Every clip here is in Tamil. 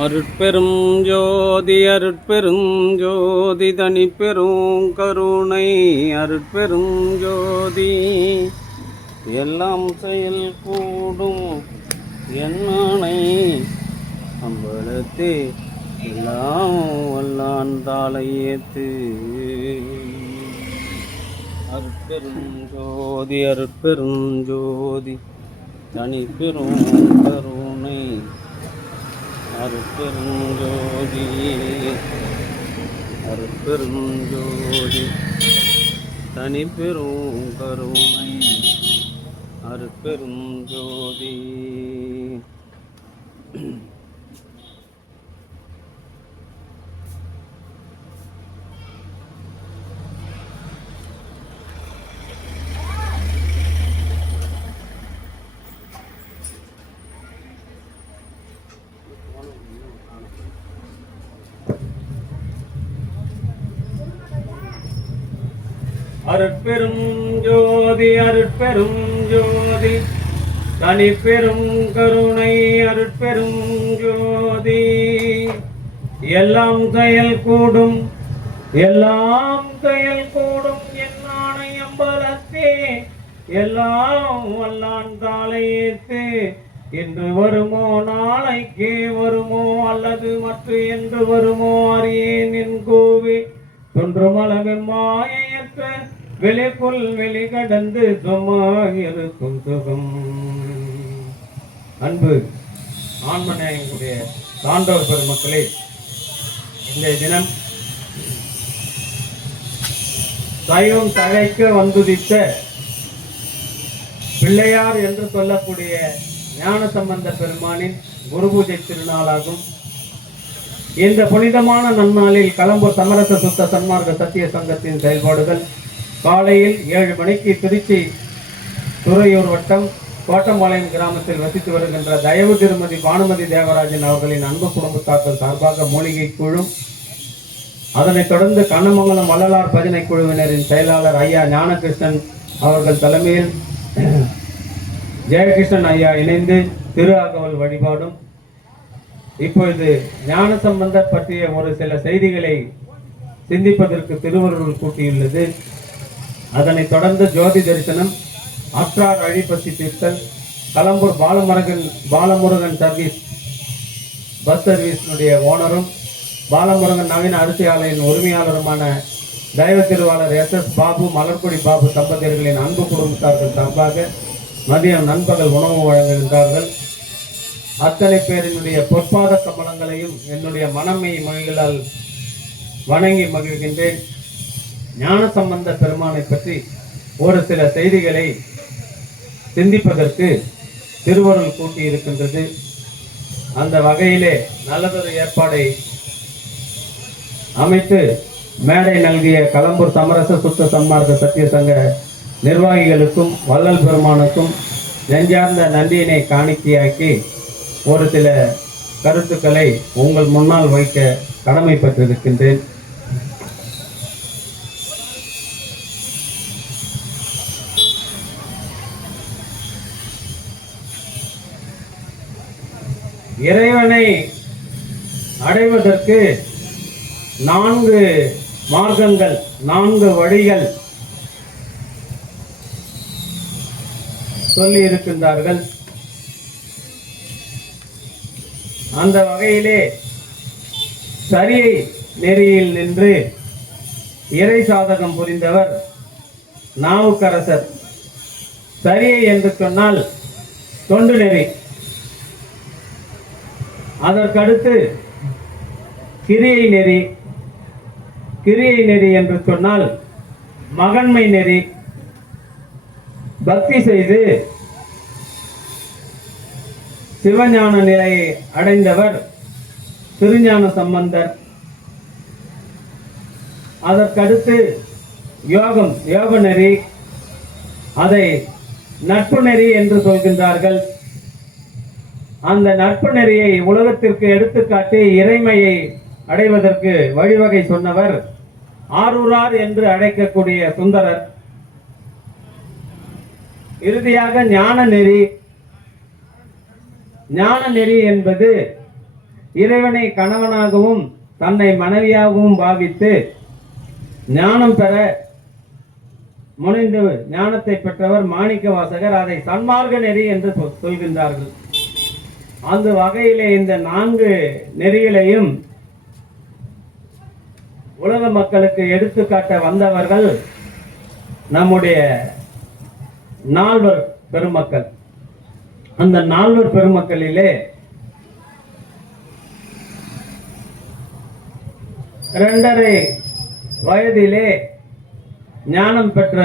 அருட்பெரும் ஜோதி அருட்பெரும் ஜோதி தனிப்பெரும் கருணை அருட்பெரும் ஜோதி எல்லாம் செயல் கூடும் என்னானை அம்பலத்தே எல்லாம் வல்லான் தாளையேத்து அருட்பெரும் ஜோதி அருட்பெரும் ஜோதி தனிப்பெரும் கருணை அருட்பெரும் ஜோதி அருட்பெரும் ஜோதி தனிப்பெரும் கருணை அருட்பெரும் ஜோதி. அருட்பெரும் ஜோதி அருட்பெரும் ஜோதி தனிப்பெரும் கருணை அருட்பெரும் ஜோதி எல்லாம் செயல் கூடும் என்னானை அம்பலத்தே எல்லாம் வல்லான் தாளையேத்து இன்று வருமோ நாளைக்கே வருமோ அல்லது மற்ற என்று வருமோ அறியேன் என் கோவே தொன்றுமளவின் மாயற்ற வெளிக்குள் வெளிகடந்து சும்மாயிருக்கும் சுகம். அன்பு ஆன்மநேயங்களுடைய சான்றோர் பெருமக்களே, இந்த தினம் சைவம் தழைக்க வந்துதித்த பிள்ளையார் என்று சொல்லக்கூடிய ஞானசம்பந்த பெருமானின் குரு பூஜை திருநாளாகும். இந்த புனிதமான நன்னாளில் கலம்பூர் சமரச சுத்த சன்மார்க்க சத்திய சங்கத்தின் செயல்பாடுகள் காலையில் 7 மணிக்கு திருச்சி துறையூர் வட்டம் கோட்டம்பாளையம் கிராமத்தில் வசித்து வருகின்ற தயவு திருமதி பானுமதி தேவராஜன் அவர்களின் அன்பு குடும்பத்தார்கள் சார்பாக மூலிகை குழு, அதனைத் தொடர்ந்து கண்ணமங்கலம் வள்ளலார் பஜனை குழுவினரின் செயலாளர் ஐயா ஞானகிருஷ்ணன் அவர்கள் தலைமையில் ஜெயகிருஷ்ணன் ஐயா இணைந்து திரு அகவல் வழிபாடும். இப்பொழுது ஞானசம்பந்தர் பற்றிய ஒரு சில செய்திகளை சிந்திப்பதற்கு திருவருள் கூட்டியுள்ளது. அதனைத் தொடர்ந்து ஜோதி தரிசனம், அற்றார் அழிப்பசி தீர்த்தல், கலம்பூர் பாலமுருகன் சர்வீஸ் பஸ் சர்வீஸினுடைய ஓனரும் பாலமுருகன் நவீன அரிசி ஆலையின் உரிமையாளருமான தெய்வ திருவாளர் SS பாபு, மலர்கொடி பாபு தம்பதியர்களின் அன்பு குடும்பத்தார்கள் சார்பாக மதியம் நண்பகல் உணவு வழங்குகின்றார்கள். அத்தனை பேரினுடைய பொற்பாத கமலங்களையும் என்னுடைய மனமை மொழிகளால் வணங்கி மகிழ்கின்றேன். ஞானசம்பந்த பெருமானை பற்றி ஒரு சில செய்திகளை சிந்திப்பதற்கு திருவருள் கூட்டி இருக்கின்றது. அந்த வகையிலே நல்லதொரு ஏற்பாடை அமைத்து மேடை நல்கிய கலம்பூர் சமரச சுத்த சன்மார்க்க சத்திய சங்க நிர்வாகிகளுக்கும் வள்ளல் பெருமானுக்கும் நெஞ்சார்ந்த நன்றியினை காணிக்கையாக்கி ஒரு சில கருத்துக்களை உங்கள் முன்னால் வைக்க கடமைப்பட்டிருக்கின்றேன். இறைவனை அடைவதற்கு 4 மார்க்கங்கள், 4 வழிகள் சொல்லி இருக்கின்றார்கள். அந்த வகையிலே சரியை நெறியில் நின்று இறை சாதகம் புரிந்தவர் நாவுக்கரசர். சரியை என்று சொன்னால் தொண்டு நெறி, அதற்கடுத்து கிரியை நெறி, கிரியை நெறி என்று சொன்னால் மகன்மை நெறி, பக்தி செய்து சிவஞான நிலையை அடைந்தவர் திருஞான சம்பந்தர். அதற்கடுத்து யோகம், யோக நெறி, அதை நட்பு நெறி என்று சொல்கின்றார்கள். அந்த நட்பு நெறியை உலகத்திற்கு எடுத்துக்காட்டி இறைமையை அடைவதற்கு வழிவகை சொன்னவர் ஆரூரார் என்று அழைக்கக்கூடிய சுந்தரர். இறுதியாக ஞான நெறி. ஞான நெறி என்பது இறைவனை கணவனாகவும் தன்னை மனைவியாகவும் பாவித்து ஞானம் பெற முனைந்து ஞானத்தை பெற்றவர் மாணிக்க வாசகர். அதை சன்மார்க்க நெறி என்று சொல்கின்றார்கள். அந்த வகையிலே இந்த 4 நெறிகளையும் உலக மக்களுக்கு எடுத்துக்காட்ட வந்தவர்கள் நம்முடைய 4 பெருமக்கள். அந்த 4 பெருமக்களிலே 2.5 வயதிலே ஞானம் பெற்ற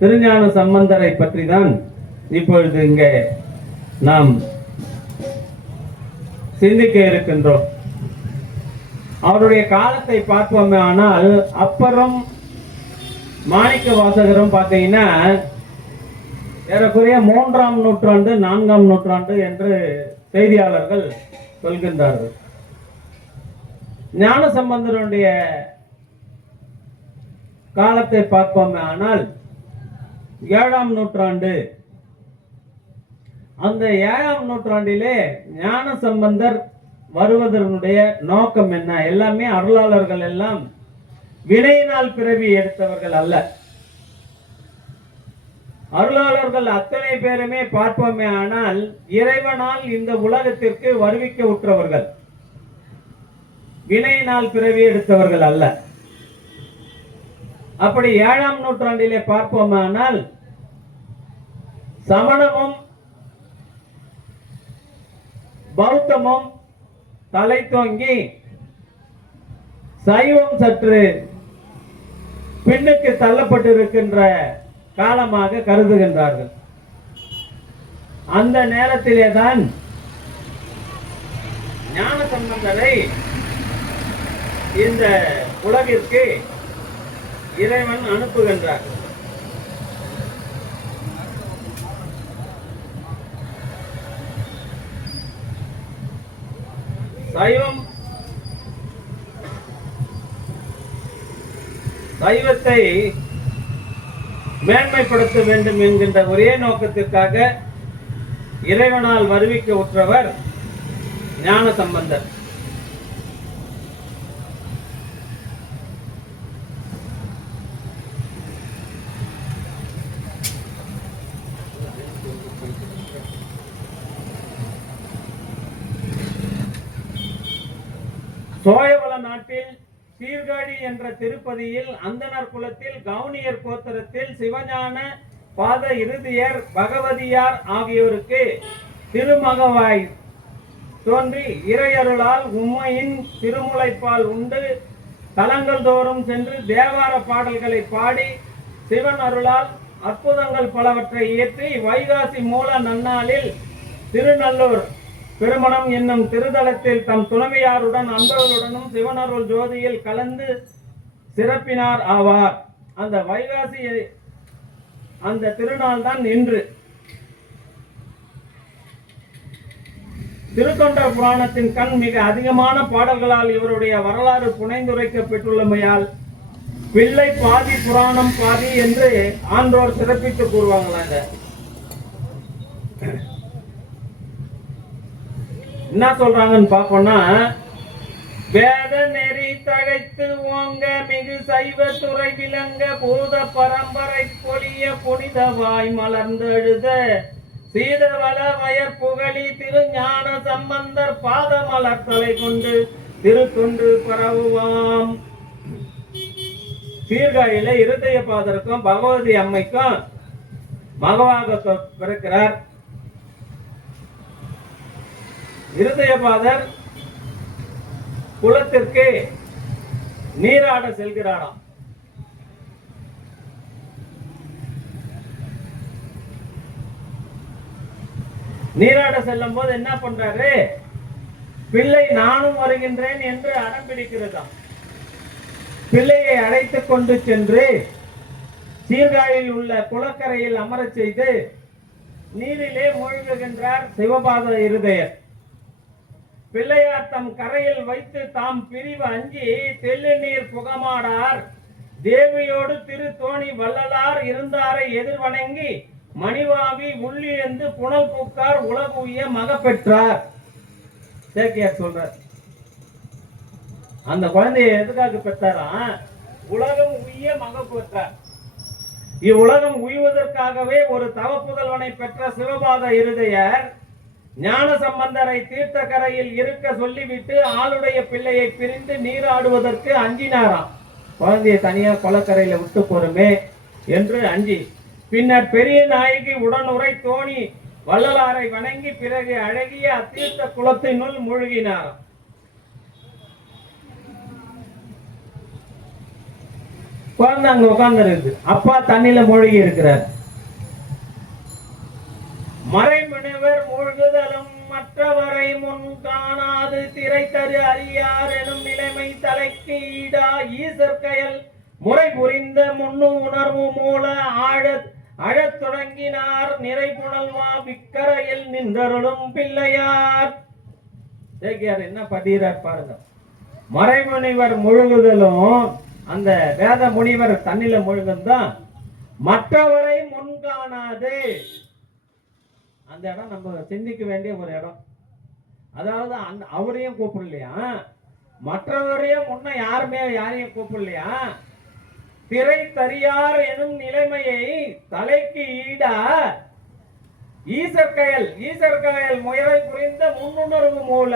திருஞான சம்பந்தரை பற்றி தான் இப்பொழுது இங்கே நாம் சிந்திக்க இருக்கின்றோம். அவருடைய காலத்தை பார்ப்போமே ஆனால் அப்பரும் மாணிக்க வாசகரும் பார்த்தீங்கன்னா ஏறக்குறைய 3ஆம் நூற்றாண்டு 4ஆம் நூற்றாண்டு என்று செய்தியாளர்கள் சொல்கின்றார்கள். ஞான சம்பந்தருடைய காலத்தை பார்ப்போமே ஆனால் 7ஆம் நூற்றாண்டு. அந்த 7ஆம் நூற்றாண்டிலே ஞான சம்பந்தர் வருவதனுடைய நோக்கம் என்ன? எல்லாமே அருளாளர்கள் எல்லாம் வினையினால் பிறவி எடுத்தவர்கள் அல்ல. அருளாளர்கள் அத்தனை பேருமே பார்ப்போமே ஆனால் இறைவனால் இந்த உலகத்திற்கு வருவிக்க உற்றவர்கள், வினையினால் பிறவி எடுத்தவர்கள் அல்ல. அப்படி 7ஆம் நூற்றாண்டிலே பார்ப்போமானால் சமணமும் பௌத்தமும் தலை தோங்கி சைவம் சற்று பின்னுக்கு தள்ளப்பட்டிருக்கின்ற காலமாக கருதுகின்றார்கள். அந்த நேரத்திலே தான் ஞான சம்பந்தரை இந்த உலகிற்கு இறைவன் அனுப்புகின்றார். சைவத்தை மேன்மைப்படுத்த வேண்டும் என்கின்ற ஒரே நோக்கத்திற்காக இறைவனால் வருவிக்க உற்றவர் ஞான சம்பந்தர். சோழவள நாட்டில் சீர்காழி என்ற திருப்பதியில் அந்தனர் குலத்தில் கவுனியர் கோத்திரத்தில் சிவஞான பாத இறுதியர் பகவதியார் ஆகியோருக்கு திருமகவாய் தோன்றி இறையருளால் உம்மையின் திருமுலைப்பால் உண்டு தலங்கள் தோறும் சென்று தேவார பாடல்களை பாடி சிவன் அருளால் அற்புதங்கள் பலவற்றை இயற்றி வைகாசி மூல நன்னாளில் திருநல்லூர் பெருமணம் என்னும் திருதலத்தில் தம் துணைவியாருடன் அன்பர்களுடனும் சிவனருள் ஜோதியில் கலந்து சிறப்பினார் ஆவார். அந்த வைகாசி அந்த திருநாள் தான் இன்று. திருத்தொண்டர் புராணத்தின் கண் மிக அதிகமான பாடல்களால் இவருடைய வரலாறு புனைந்துரைக்கப்பட்டுள்ளமையால் பிள்ளை பாதி புராணம் பாதி என்று ஆன்றோர் சிறப்பித்து கூறுவாங்களாங்க. என்ன சொல்றாங்கன்னு பார்ப்போம்னா, வேத நெறி தழைத்து ஓங்க மிகு சைவ துறை விளங்க பூத பரம்பரை பொலிய புனிதவாய் மலர்ந்து எழுத சீதவள வயற் புகழி திருஞான சம்பந்தர் பாத மலர் தலை கொண்டு திருத்தொன்று பரவுவாம். சீர்காழியில இருதய பாதருக்கும் பகவதி அம்மைக்கும் மகவாக பிறக்கிறார். இருதயபாதர் குலத்திற்கு நீராட செல்கிறாராம். நீராட செல்லும் போது என்ன பண்றாரு? பிள்ளை நானும் வருகின்றேன் என்று அடம் பிடிக்கிறதாம். பிள்ளையை அழைத்துக் கொண்டு சென்று சீர்காழியில் உள்ள குளக்கரையில் அமரச் செய்து நீரிலே மூழ்குகின்றார் சிவபாத இருதயர். பிள்ளையார் தம் கரையில் வைத்து தாம் பிரிவு அஞ்சி தெல்லு நீர் புகமாடார் தேவியோடு திரு தோணி வள்ளலார் இருந்தாரை எதிர்வணங்கி மணிவாவி உள்ளிழந்து புனல் பூக்கார் உலகுய மக பெற்றார். சேக்கியார் சொல்றார். அந்த குழந்தையை எதுக்காக பெற்றாரா? உலகம் உய்ய மக பெற்றார். இவ்வுலகம் உய்வதற்காகவே ஒரு தவ புதல்வனை பெற்ற சிவபாத இருதயர் ஞான சம்பந்தரை தீர்த்த கரையில் இருக்க சொல்லிவிட்டு ஆளுடைய பிள்ளையை பிரிந்து நீராடுவதற்கு அஞ்சினாராம். குழந்தையை தனியா கொலக்கரையில விட்டு போருமே என்று அஞ்சி, பின்னர் பெரிய நாயகி உடனுரை தோணி வள்ளலாரை வணங்கி பிறகு அழகிய அத்தீர்த்த குளத்தினுள் மூழ்கினாராம். குழந்தை அங்க உட்கார்ந்து இருக்கு. அப்பா தண்ணியில மூழ்கி இருக்கிறார். மறைமுனிவர் மூழ்குதலும் மற்றவரை முன் காணாது திரை தரு அறியார் எனும் நிலைமை தலைக்கு ஈடா ஈசர் கயல் முறை புரிந்த முன்னு உணர்வு மூல அழத் தொடங்கினார் நிறை புனல்வா விக்கரையில் நின்றருளும் பிள்ளையார். என்ன படுகிறார் பாருங்க. மறைமுனிவர் முழுகுதலும் அந்த வேத முனிவர் தண்ணில முழுகுதான் மற்றவரை முன்காணாது. அந்த இடம் நம்ம சிந்திக்க வேண்டிய ஒரு இடம். அதாவது அவரையும் கூப்பிடலையா, மற்றவரையும் முன்ன யாரையும் கூப்பிடலையா. திரை தரியார் எனும் நிலைமையை தலைக்கு ஈடா ஈசற்கயல் முயலை புரிந்த முன்னுணர்வு மூல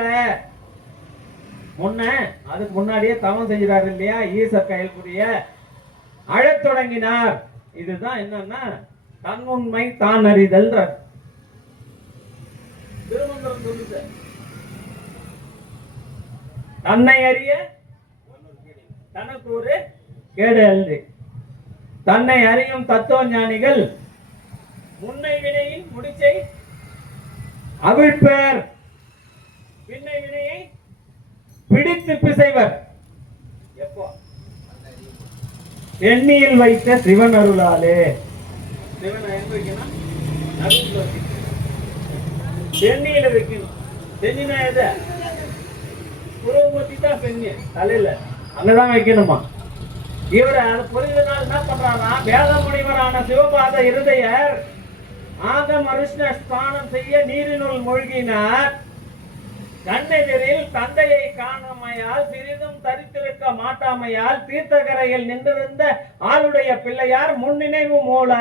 அதுக்கு முன்னாடியே தவம் செஞ்சாரு இல்லையா, ஈசற்கயல் புரிய அழத் தொடங்கினார். இதுதான் என்னன்னா தன்னுண்மை தான் அறிதல். திருமந்திரம் சொல்லுது, தன்னை அறிய தனக்கு ஒரு கேடு அல்று. தன்னை அறியும் தத்துவ ஞானிகள் முன்னை வினையின் முடிச்சை அவிழ்ப்பர், பின்னை வினையை பிடித்து பிசைவர். எப்போ? எண்ணியில் வைத்த சிவன் அருளாலே. சிவனை எங்க வைக்கணும்? எண்ணியில வைக்கணும். சென்னினா எது? புறவுமத்தி தான் பெண்ணு தலையில அங்கதான் வைக்கணுமா. இவர் அதை புரிந்தனால் என்ன பண்றாரா, வேத முனிவரான சிவபாத இருதயர் ஆகம் அருஷ்ண ஸ்நானம் செய்ய நீரினுள் மூழ்கினார். கண்ணெதிரில் தந்தையை காணாமையால் சிறிதும் தரித்திருக்க மாட்டாமையால் தீர்த்தகரையில் நின்றிருந்த ஆளுடைய பிள்ளையார் முன்னினைவு மூல.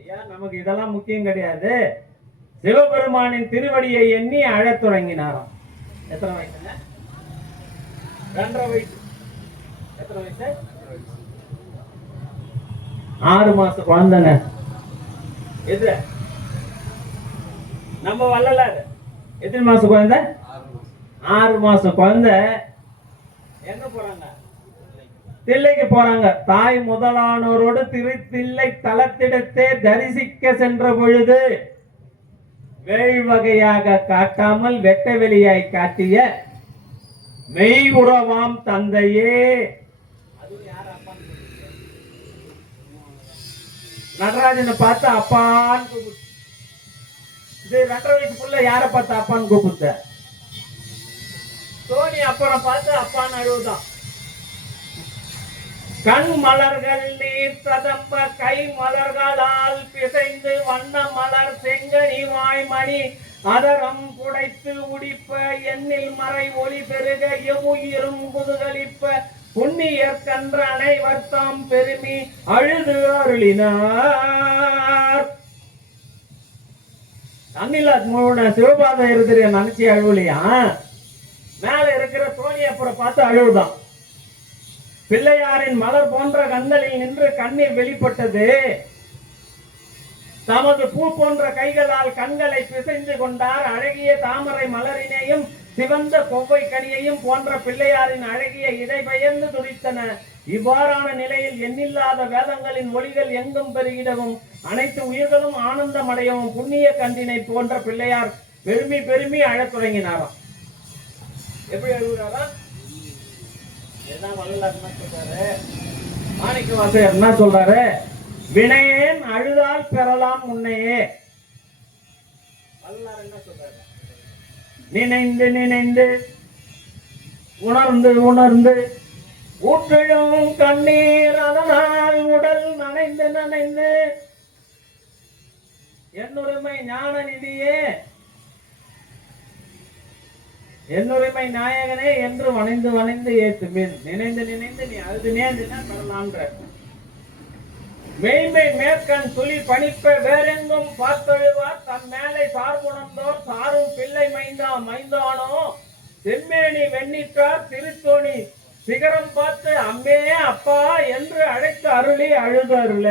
ஐயா, நமக்கு இதெல்லாம் முக்கியம் கிடையாது. சிவபெருமானின் திருவடியை எண்ணி அழத் தொடங்கினாராம். எத்தனை வயசுங்க? 2.5 வயசு. எத்தனை வயசு? 6 மாசம் குழந்தைங்க. எது நம்ம வள்ளலார் எத்தனை மாசம் குழந்தை? 6 மாசம் குழந்தை. எங்க போறாங்க? தில்லைக்கு போறாங்க. தாய் முதலானோரோடு தில்லை தலத்திடத்தே தரிசிக்க சென்ற பொழுது வேள் வகையாக காட்டாமல் வெட்ட வெளியாய் காட்டிய மெய் உறவாம் தந்தையே. நடராஜனை பார்த்து அப்பான்னு கூப்பிட்டு, இது 2.5 வயசுக்குள்ள யார பார்த்து அப்பான்னு கூப்பிட்ட? தோனி அப்புறம் பார்த்து அப்பான்னு அழுவுதான். கண் மலர்கள் நீர் ததம்ப கை மலர்களால் பிசைந்து வண்ண மலர் செங்கனி வாய்மணி அதரம் புடைத்து உடிப்ப எண்ணில் மறை ஒளி பெருக எவ்வுயிரும் குதுகலிப்ப புண்ணியர் கன்ற அனைவர்த்தாம் பெருமி அழுது அருளினார். தண்ணில சிவபாத இருக்கிற நினைச்சி அழுவலையா, மேல இருக்கிற தோணி அப்புறம் பார்த்து அழுவுதான். பிள்ளையாரின் மலர் போன்ற கண்களில் நின்று கண்ணீர் வெளிப்பட்டது. தமது பூ போன்ற கைகளால் கண்களை பிசைந்து கொண்டார். அழகிய தாமரை மலரினையும் சிவந்த கொவ்வை கனியையும் போன்ற பிள்ளையாரின் அழகிய இடை பெயர்ந்து துடித்தன. இவ்வாறான நிலையில் எண்ணில்லாத வேதங்களின் ஒளிகள் எங்கும் பெருகிடவும் அனைத்து உயிர்களும் ஆனந்தம் அடையவும் புண்ணிய கண்டினை போன்ற பிள்ளையார் பெருமி அழத் தொடங்கினாராம். எப்படி அழுகிறாரா? மாணிக்க வாசகர் என்ன சொல்றாரு? வினையேன் அழுதால் பெறலாம் உன்னையே. என்ன சொல்றாரு? நினைந்து நினைந்து உணர்ந்து உணர்ந்து ஊற்றிடும் கண்ணீர் அதனால் உடல் நனைந்து நனைந்து என்னுரிமை ஞான நிதியே என்னுரிமை நாயகனே என்று வணைந்து வணைந்து ஏத்துமின். நினைந்து நினைந்து நீ அழுது நேர்ந்துனா பெறலான்ற. மெய்மை மேற்கண் துளி பணிப்ப வேறெங்கும் பார்த்தொழுவார் தம் மேலை சார்புணர்ந்தோர் சாரும் பிள்ளை மைந்தா மைந்தானோ செம்மேனி வெண்ணிற்றார் திருத்தோணி சிகரம் பார்த்து அம்மே அப்பா என்று அழைத்து அருளி அழுது அருள.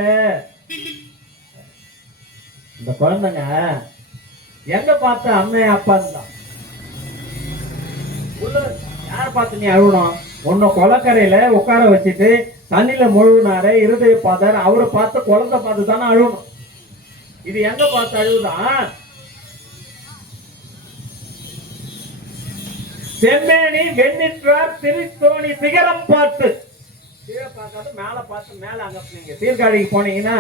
இந்த குழந்தைங்க எங்க பார்த்து அம்மே அப்பான்னு தான் உள்ள. யார பார்த்து நீ அழுகணும்? உன்னை கொலக்கரையில உட்கார வச்சுட்டு தண்ணியில முழுகினாரு இருதய பாதார், அவரை பார்த்து குழந்தை பார்த்து தானே அழுகணும். இது எங்க பார்த்து அழுகுதான்? செம்மேனி வெண்ணிற்றார் திருத்தோணி சிகரம் பார்த்து. கீழே பார்க்காத மேல பார்த்து. மேல அங்க நீங்க சீர்காழிக்கு போனீங்கன்னா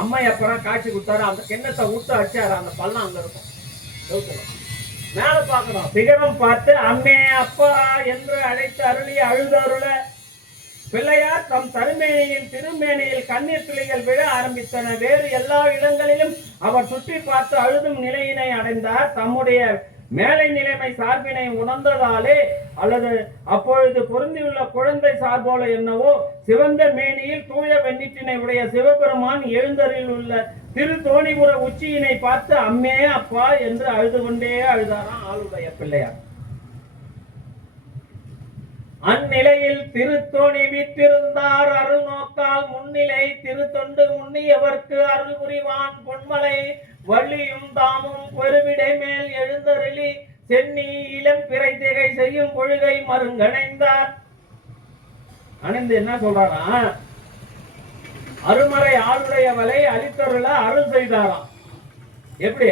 அம்மா எப்பறம் காட்சி கொடுத்தாரு, அந்த கிண்ணத்தை விட்டு அடிச்சாரு, அந்த பள்ளம் அங்க இருக்கும். மேல பார்க்கணும். சிகரம் பார்த்து அம்மே அப்பா என்று அழைத்து அருளி அழுது அருள. பிள்ளையார் தம் தருமேனியில் திருமேனியில் கண்ணீர் துளிகள் விழ ஆரம்பித்தன. வேறு எல்லா இடங்களிலும் அவர் சுற்றி பார்த்து அழுதும் நிலையினை அடைந்தார். தம்முடைய மேலை நிலைமை சார்பினை உணர்ந்ததாலே அல்லது அப்பொழுது பொருந்தியுள்ள குழந்தை சார்போல என்னவோ சிவந்த மேனியில் தூய வெண்ணிற்றினை உடைய சிவபெருமான் எழுந்தரில் உள்ள திரு தோணிபுர உச்சியினை பார்த்து அம்மே அப்பா என்று அழுது கொண்டே அழுதாராம் ஆளுடைய பிள்ளையார். அந்நிலையில் திருத்தோணி வீற்றிருந்தார் அருள் நோக்கால் முன்னிலை திருத்தொண்டு முன்னியவர்க்கு அருள் புரிவான் பொன்மலை வள்ளியும் தாமும் பெருவிடை மேல் எழுந்தருளி சென்னி இளம் பிறை திகை செய்யும் பொழுகை மருங்கணைந்தார். அணிந்து என்ன சொல்றாரா? அருமறை ஆளுடையவளை அளித்தருள அருள் செய்தாராம். எப்படி?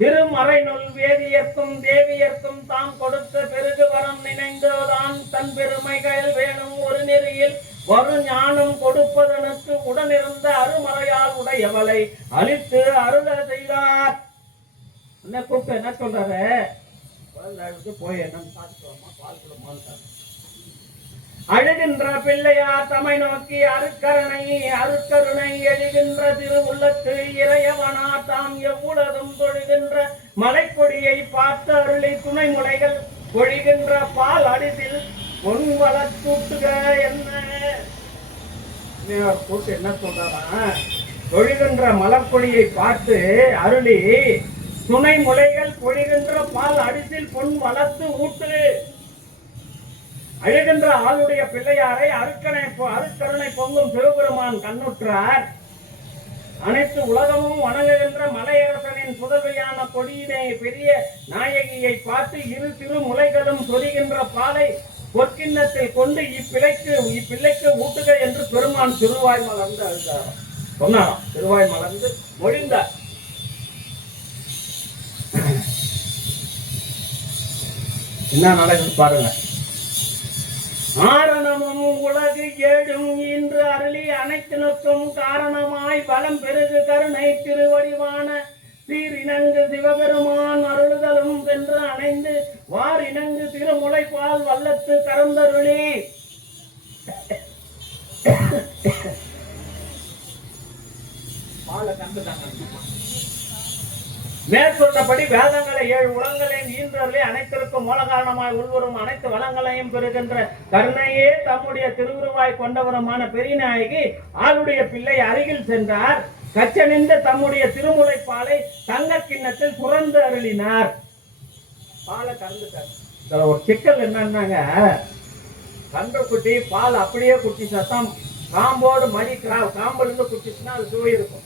திருமறை நுல் வேதியர்க்கும் தேவியர்க்கும் தாம் கொடுத்த பெருகு வரம் நினைந்தோதான் தன் பெருமைகள் வேணும் ஒரு நெறியில் வரும் ஞானம் கொடுப்பதனுக்கு உடனிருந்த அருமறையால் உடையவளை அழித்து அருள செய்தார். என்ன கூப்பிட்டு என்ன சொல்றாரு? போய் என்ன பார்த்துக்கோமா பால் கொடுமான்னு அழுகின்ற பிள்ளையார் தமை நோக்கி அருக்கருணை எழுகின்ற திரு உள்ளத்து இறையவனா தாம் எவ்வளதும் தொழுகின்ற மலைக்கொடியை பார்த்து அருளி துணை முனைகள் பொழிகின்ற பால் அடிதில் பொன் வளர்த்தூட்டுக. என்ன கூட்டு என்ன சொல்றாரா? தொழுகின்ற மலர்கொடியை பார்த்து அருளி துணை முலைகள் பொழிகின்ற பால் அடிதில் பொன் வளர்த்து ஊட்டு. அழுகின்ற ஆளுடைய பிள்ளையாரை அருக்கருணை பொங்கும் சிவபெருமான் கண்ணுற்றார். அனைத்து உலகமும் வணங்குகின்ற மலையரசனின் புதல்வியான கொடியினை பெரிய நாயகியை பார்த்து இரு திரு முலைகளும் சொரிகின்ற பாலை பொற்கிண்ணத்தை கொண்டு இப்பிள்ளைக்கு ஊட்டுக என்று பெருமான் திருவாய் மலர்ந்து அழுதார் சொன்னாராம். திருவாய் மலர்ந்து மொழிந்தார். என்ன நடக்குது பாருங்க. ஆரணமும் உலகு ஏழும் இன்று அருளி அனைத்தினுக்கும் காரணமாய் பலம் பெருகு கருணை திருவடிவான சீரினங்கு சிவபெருமான் அருளுதலும் சென்று அணைந்து வாரினங்கு திருமுலைப்பால் வல்லத்து கறந்தருளி மேற்கொண்டபடி வேதங்களை 7 உலகங்களையும் ஈன்றவர்களே அனைத்திற்கும் மூல காரணமாய் உள்வரும் அனைத்து வளங்களையும் பெறுகின்ற கருணையே தம்முடைய திருவுருவாய் கொண்டவருமான பெரியநாயகி ஆளுடைய பிள்ளை அருகில் சென்றார். கச்சனிந்த தம்முடைய திருமுலைப்பாலை தங்க கிண்ணத்தில் புறந்து அருளினார். பாலை கறந்துட்டார். இதுல ஒரு சிக்கல் என்னன்னாங்க, கன்றுக்குட்டி பால் அப்படியே குட்டி சத்தம் காம்போடு மடி காம்புல இருந்து குட்டிச்சுன்னா அது சுவை இருக்கும்.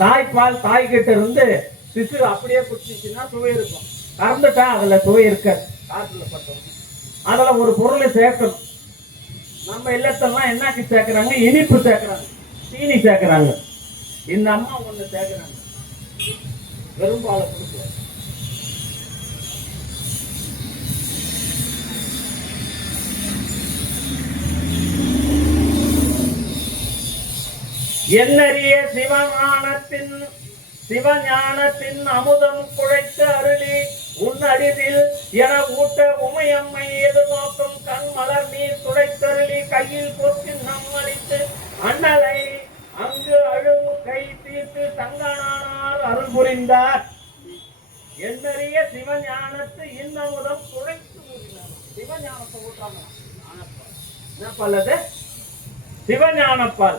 தாய்ப்பால் தாய்கிட்ட இருந்து சிசு அப்படியே குடிச்சிச்சுன்னா சுவை இருக்கும். கறந்துட்டா அதுல சுவை இருக்காது. காற்றுல பட்டோம். அதுல ஒரு பொருளை சேர்க்கணும். நம்ம இல்லத்தெல்லாம் என்னக்கு சேர்க்கிறாங்க? இனிப்பு சேர்க்கிறாங்க, சீனி சேர்க்கிறாங்க. இந்த அம்மா ஒண்ணு சேர்க்கிறாங்க, வெறும்பாலை கொடுக்க. என்னறிய சிவஞானத்தின் அமுதம் குழைத்து அருளி உன்னடிதில் என ஊட்ட உமையம்மை எதிர்நோக்கும் கண் மலர் நீர் துடைத்தருளி கையில் பொற்கின் நம்மளித்து அண்ணலை அங்கு அழுவு கை தீர்த்து தங்கனானார் அருள் புரிந்தார். என்னறிய சிவஞானத்து இன்னமுதம் குறைத்து ஊறினார். சிவஞானத்தை ஊற்றாங்க. என்ன பல்லது? சிவஞானப்பால்.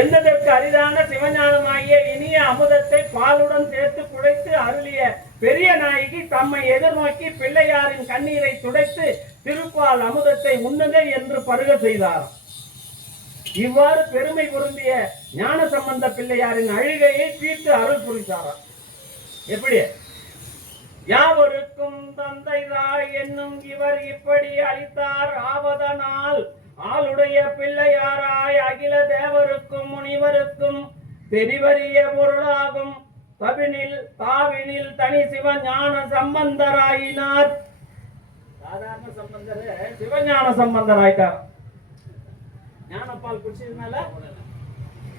எந்ததற்கு அரிதான சிவஞானமாகிய இனிய அமுதத்தை பாலுடன் சேர்த்து குழைத்து அருளிய பெரிய நாயகி தம்மை எதிர்நோக்கி பிள்ளையாரின் கண்ணீரை துடைத்து திருப்பால் அமுதத்தை உண்ணுக என்று பருக செய்தார். இவ்வாறு பெருமை பொருந்திய ஞான சம்பந்த பிள்ளையாரின் அழுகையை தீர்த்து அருள் புரிந்தாராம். எப்படி? யாவருக்கும் தந்தைதாய் என்னும் இவர் இப்படி அளித்தார் ஆவதனால் ஆளுடைய பிள்ளையாராய் அகில தேவருக்கும் முனிவருக்கும் தெரிவறிய பொருளாகும் தாவினில் தனி சிவ ஞான சம்பந்தராயினார். சாதாரண சம்பந்தர் சிவஞான சம்பந்தராயிட்டார். ஞானப்பால் குடிச்சதுனால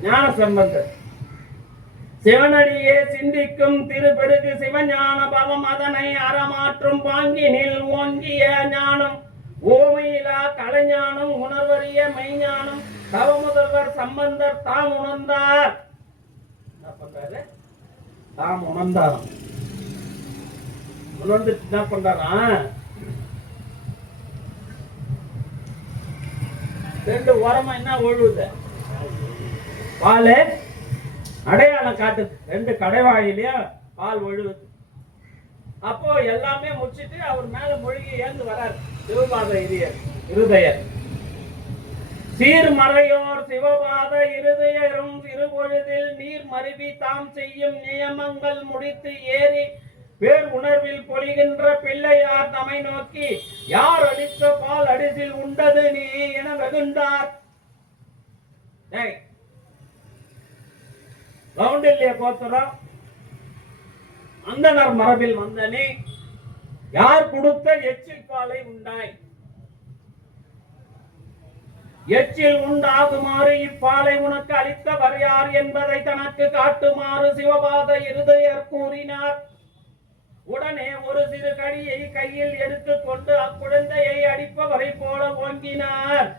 ஞான சம்பந்தர். சிவனடியே சிந்திக்கும் திருப்பெருக்கு சிவஞான பவம் அதனை அறமாற்றும் பாங்கினில் ஓங்கிய ஞானம் ஓமையிலா கலைஞானம் உணர்வறிய மெய்ஞானம் தவ முதல்வர் சம்பந்தர் தாம் உணர்ந்தார். என்ன பண்றாரு? தாம் உணர்ந்தாராம். உணர்ந்துட்டு என்ன பண்றாரா? ரெண்டு ஓரமா என்ன ஒழுகுது? பால் அடையாளம் காட்டுது. ரெண்டு கடைவாயிலையும் பால் ஒழுகுது. அப்போ எல்லாமே முடிச்சிட்டு அவர் மேல மொழிகை ஏந்து வரார் சிவபாத இருதயர். சீர்மறையோர் சிவபாத இருதயரும் திருப்பொழுதில் நீர் மருவி தாம் செய்யும் நியமங்கள் முடித்து ஏறி பேர் உணர்வில் பொழிகின்ற பிள்ளையார் தம்மை நோக்கி யார் அளித்த பால் அடிசில் உண்டது நீ என வெகுண்டார். கவுண்டில்ய கோத்திரம் அந்தனர் மரபில் வந்தனே யார் கொடுத்த எச்சில் பாலை உண்டாய். எச்சில் உண்டாகுமாறு இப்பாலை உனக்கு அளித்தவர் யார் என்பதை தனக்கு காட்டுமாறு சிவபாத இருதயர் கூறினார். உடனே ஒரு சிறு கடியை கையில் எடுத்துக் கொண்டு அக்குழந்தையை அடிப்பவரை போல ஓங்கினார்.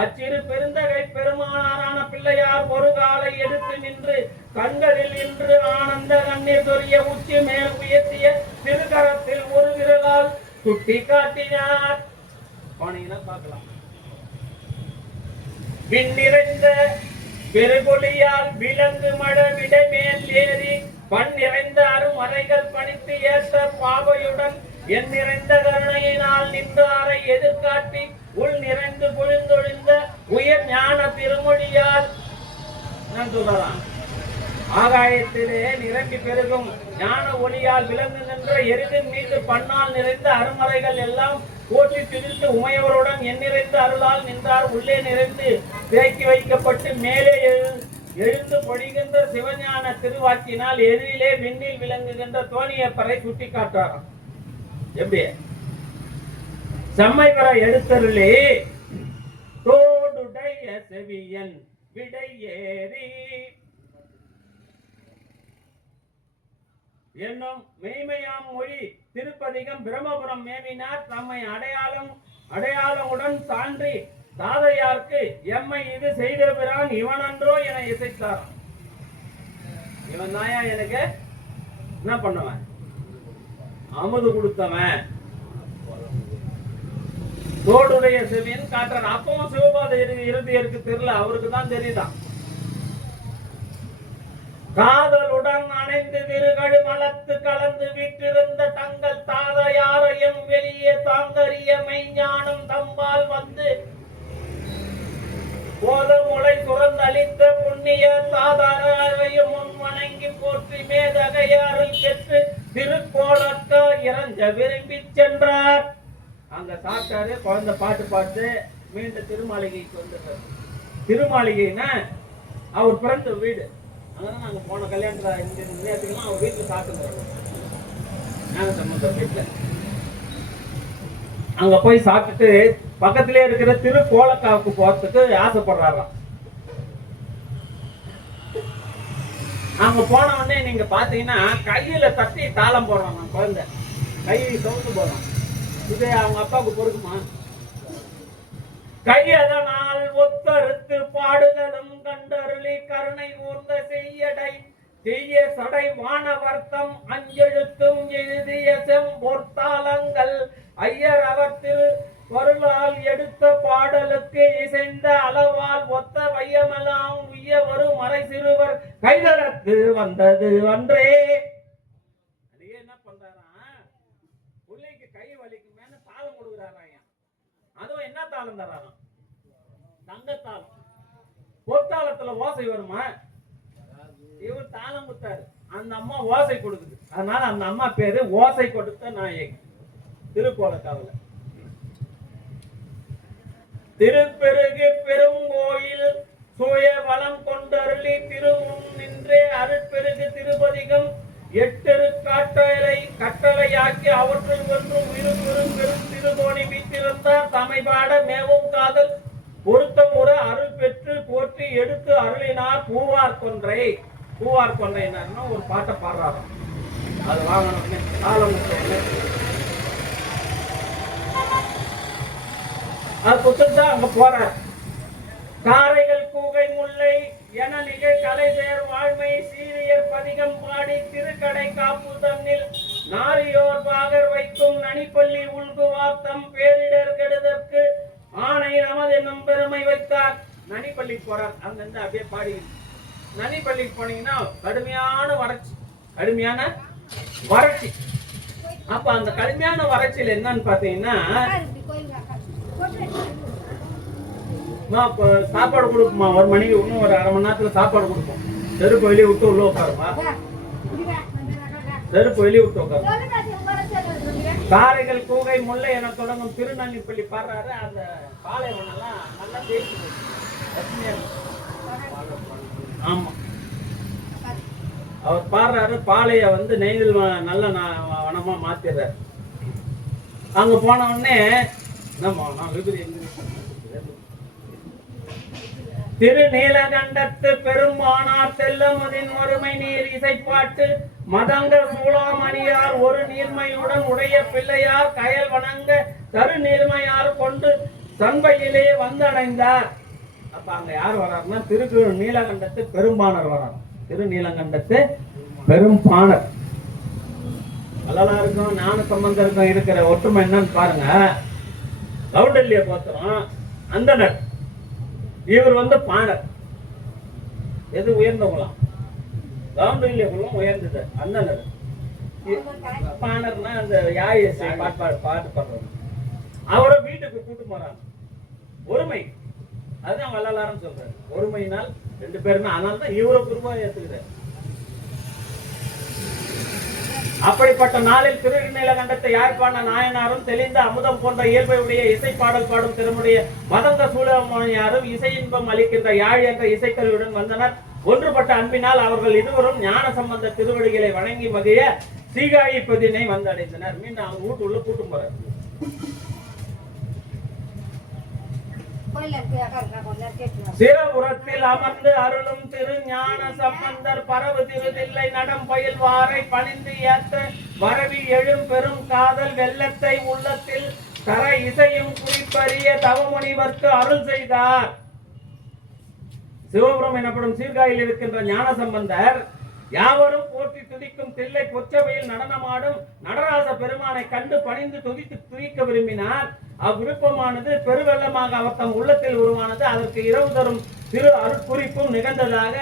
அச்சிறு பெருந்தகை பெருமானாரான பிள்ளையார் ஒரு காலை எடுத்து நின்று கண்களில் இன்று ஆனந்த கண்ணீர் சொரிய உச்சி மேல் உயர்த்திய திருக்கரத்தில் ஒரு விரலால் சுட்டி காட்டினார். பார்க்கலாம். விண்ணிறைந்த பெருகொலியால் விலங்கு மழ விடைமேல் ஏறி பண் நிறைந்த அருமறைகள் பணித்து ஏற்ற பாவையுடன் என் நிறைந்த கருணையினால் நின்றாரை எதிர்காட்டி உள் நிறைந்து பொழிந்தொழிந்த உயர் ஞான திருமொழியால் சொல்லலாம். ஆகாயத்திலே நிரம்பி பெருகும் ஞான ஒளியால் விளங்குகின்ற எரிதின் மீது பண்ணால் நிறைந்த அருமறைகள் எல்லாம் போற்றி திரிந்து உமையவருடன் என் நிறைந்த அருளால் நின்றார். உள்ளே நிறைந்து தேக்கி வைக்கப்பட்டு மேலே எழுந்து பொழிகின்ற சிவஞான திருவாக்கினால் எதிரிலே விண்ணில் விளங்குகின்ற தோணியப்பரை சுட்டி காட்டாராம். எப்படி? செம்மை பெற எடுத்தருளே தோடுடைய செவியன் விடை ஏறி என்னும் மெய்மையாம் மொழி திருப்பதிகம் பிரம்மபுரம் மேவினார். தம்மை அடையாளமுடன் சான்றி தாதையார்க்கு எம்மை இது செய்த பிறான் இவனன்றோ என இசைத்தார். இவன் தாயா எனக்கு என்ன பண்ணுவன்? அமுது கொடுத்தவன். தோடுடைய செவியன் காட்டுறான். அப்பவும் சிவபாத இறுதியருக்கு தெரியல, அவருக்கு தான் தெரியுதான். காதலுடன் அணைந்து திருகழு மலத்து கலந்து விட்டிருந்த தங்கள் தாதையாரையும் வெளியே தாங்கறிய மெய்ஞானம் தம்பால் வந்து போத முளை சுரந்தளித்த புண்ணிய தாதாரையும் முன் வணங்கி போற்றி மேதகையாரில் பெற்று திருக்கோலக்க இறஞ்ச விரும்பி சென்றார். அங்க சாப்பிட்டாரு. குழந்தை பாட்டு பாட்டு மீண்டும் திருமாளிகைக்கு வந்துட்டார். திருமாளிகைன்னா அவர் பிறந்த வீடு. அங்கதான் நாங்க போன கல்யாணத்துல நேரத்துக்குலாம் அவர் வீட்டுல சாப்பிட்டு ஞான சம்பந்த வீட்டுல அங்க போய் சாப்பிட்டுட்டு பக்கத்திலே இருக்கிற திருக்கோலக்காவுக்கு போறதுக்கு ஆசைப்படுறாராம். அங்க போன உடனே நீங்க பாத்தீங்கன்னா கையில தட்டி தாளம் போடுறான். குழந்தை கையை சவுண்டு போடுறான். இது அவங்க அப்பாவுக்கு பொறுக்குமா? கையதனால் ஒத்தறுத்து பாடுதலும் கண்டருளி கருணை ஊர்ந்த செய்யடை தீய சடை வானவர்த்தம் அஞ்செழுத்தும் எழுதிய செம்பொற்தாளங்கள் ஐயர் அவர் திரு பொருளால் எடுத்த பாடலுக்கு இசைந்த அளவால் ஒத்த வையமெல்லாம் உய்ய வரும் மறை சிறுவர் கைதளத்து வந்தது அன்றே. என்ன பண்றாரா, புள்ளைக்கு கை வலிக்கு மேல தாளம் கொடுக்குறாராம். அதுவும் என்ன தாளம் தராராம்? தங்கத்தாளம். பொற்தாளத்துல ஓசை வருமா? இவர் தாளம் கொடுத்தாரு, அந்த அம்மா ஓசை கொடுக்குது. அதனால அந்த அம்மா பேரு ஓசை கொடுத்த நாயகி. திருக்கோலக்காவல திருப்பெருகு பெருங்கோயில் சூய வளம் கொண்டருளி திருமுன் நின்றே அருட்பெருகு திருப்பதிகம் எட்டெரு கட்டளையாக்கி அவற்றுள் ஒன்றும் பெரும் திருதோணி வீட்டிருந்தார் தமைபாட மேவும் காதல் பொருத்தம் ஒரு அருள் பெற்று போற்றி எடுத்து அருளினார் பூவார் கொன்றை. பூவார் கொன்றை என்னன்னா ஒரு பாட்டை பாடுறாரு. அது வாங்கணும் காலம் அது புத்தா அங்க போறார். காரைகள் கூகை முல்லை என நிகழ் கலை சேர் வாழ்மை சீரியர் பதிகம் பாடி திருக்கடை காப்பு தன்னில் நாரியோர் பாகர் வைக்கும் நனிப்பள்ளி உள்குவார்த்தம் பேரிடர் கெடுதற்கு ஆணை நமது என்னும் பெருமை வைத்தார். நனிப்பள்ளி போறார். அங்கிருந்து அப்படியே பாடி நனிப்பள்ளிக்கு போனீங்கன்னா கடுமையான வறட்சி. அப்ப அந்த கடுமையான வறட்சியில் என்னன்னு பாத்தீங்கன்னா சாப்பாடு கொடுக்குமா, ஒரு மணிக்கு இன்னும் ஒரு அரை மணி நேரத்துல சாப்பாடு கொடுப்போம். செருப்பு வெளியே விட்டு உள்ள உட்காருமா, செருப்பு வெளியே விட்டு உட்காரு. காரைகள் கூகை முல்லை என தொடங்கும் திருநன்னிப்பள்ளி பாடுறாரு. அந்த பாலைவனம் எல்லாம் நல்லா பேசுது. ஆமா, அவர் பாடுறாரு. பாலைய வந்து நெய்தல் நல்ல வனமா மாத்திடுறாரு. அங்க போன உடனே திருநீலகண்டத்து பெருமானார் செல்லமுதின் ஒருமை நீர் இசைப்பாட்டு மதங்க சூளாமணியார் ஒரு நீர்மையுடன் உடைய பிள்ளையார் கயல் வணங்க தரு நீர்மையார் கொண்டு சண்பையிலே வந்தடைந்தார். அப்ப அங்க யார் வர்றாருன்னா திருநீலகண்டத்து பெரும்பாணர் வர்றார். திருநீலகண்டத்து பெரும்பாணர் வள்ளலாருக்கும் ஞான சம்பந்தருக்கும் இருக்கிற ஒற்றுமை என்னன்னு பாருங்க. கௌண்டல்ய கோத்திரம் அந்தனர், இவர் வந்து பாணர். எது உயர்ந்தவங்களாம்? கௌண்டல்ய குலம் உயர்ந்தது. அந்தனர் பாணர்னா அந்த யாழ் பாட்டு பாடுறது. அவரை வீட்டுக்கு கூட்டு போறாங்க. ஒருமை, அதுதான் வள்ளலாருன்னு சொல்றாரு. ஒருமையினால் ரெண்டு பேருமே. அதனால்தான் இவரை குருவா ஏத்துக்கிறார். அப்படிப்பட்ட நாளில் திருநீலகண்டத்தை யாழ்ப்பாண நாயனாரும் தெளிந்த அமுதம் போன்ற இயல்பையுடைய இசை பாடல் பாடும் திறமுடைய மதங்க சூழமணியாரும் இசை இன்பம் அளிக்கின்ற யாழ் என்ற இசைக்கருவியுடன் வந்தனர். ஒன்றுபட்ட அன்பினால் அவர்கள் இருவரும் ஞான சம்பந்த திருவடிகளை வணங்கி மகிழ சீகாழி பதினை வந்தடைந்தனர். மீண்டும் அவங்க வீட்டுள்ள கூட்டும் போறார். சிறபுரத்தில் அமர்ந்து அருளும் திரு ஞான சம்பந்தர் பரவு திருதில்லை நடம் பயில் வாரை பணிந்து ஏத்த வரவி எழும் பெரும் காதல் வெள்ளத்தை உள்ளத்தில் தர இசையும் குறிப்பறிய தவமுனிவர்க்கு அருள் செய்தார். சிவபுரம் எனப்படும் சீர்காழியில் இருக்கின்ற ஞான சம்பந்தர் யாவரும் போற்றி துதிக்கும் தில்லை பொச்சபையில் நடனமாடும் நடராச பெருமானை கண்டு பணிந்து துதித்து துதிக்க விரும்பினார். அவ்விருப்பமானது பெருவெள்ளமாக அவர் தம் உள்ளத்தில் உருவானது. அதற்கு இரவு தரும் திரு அருட்குறிப்பும் நிகழ்ந்ததாக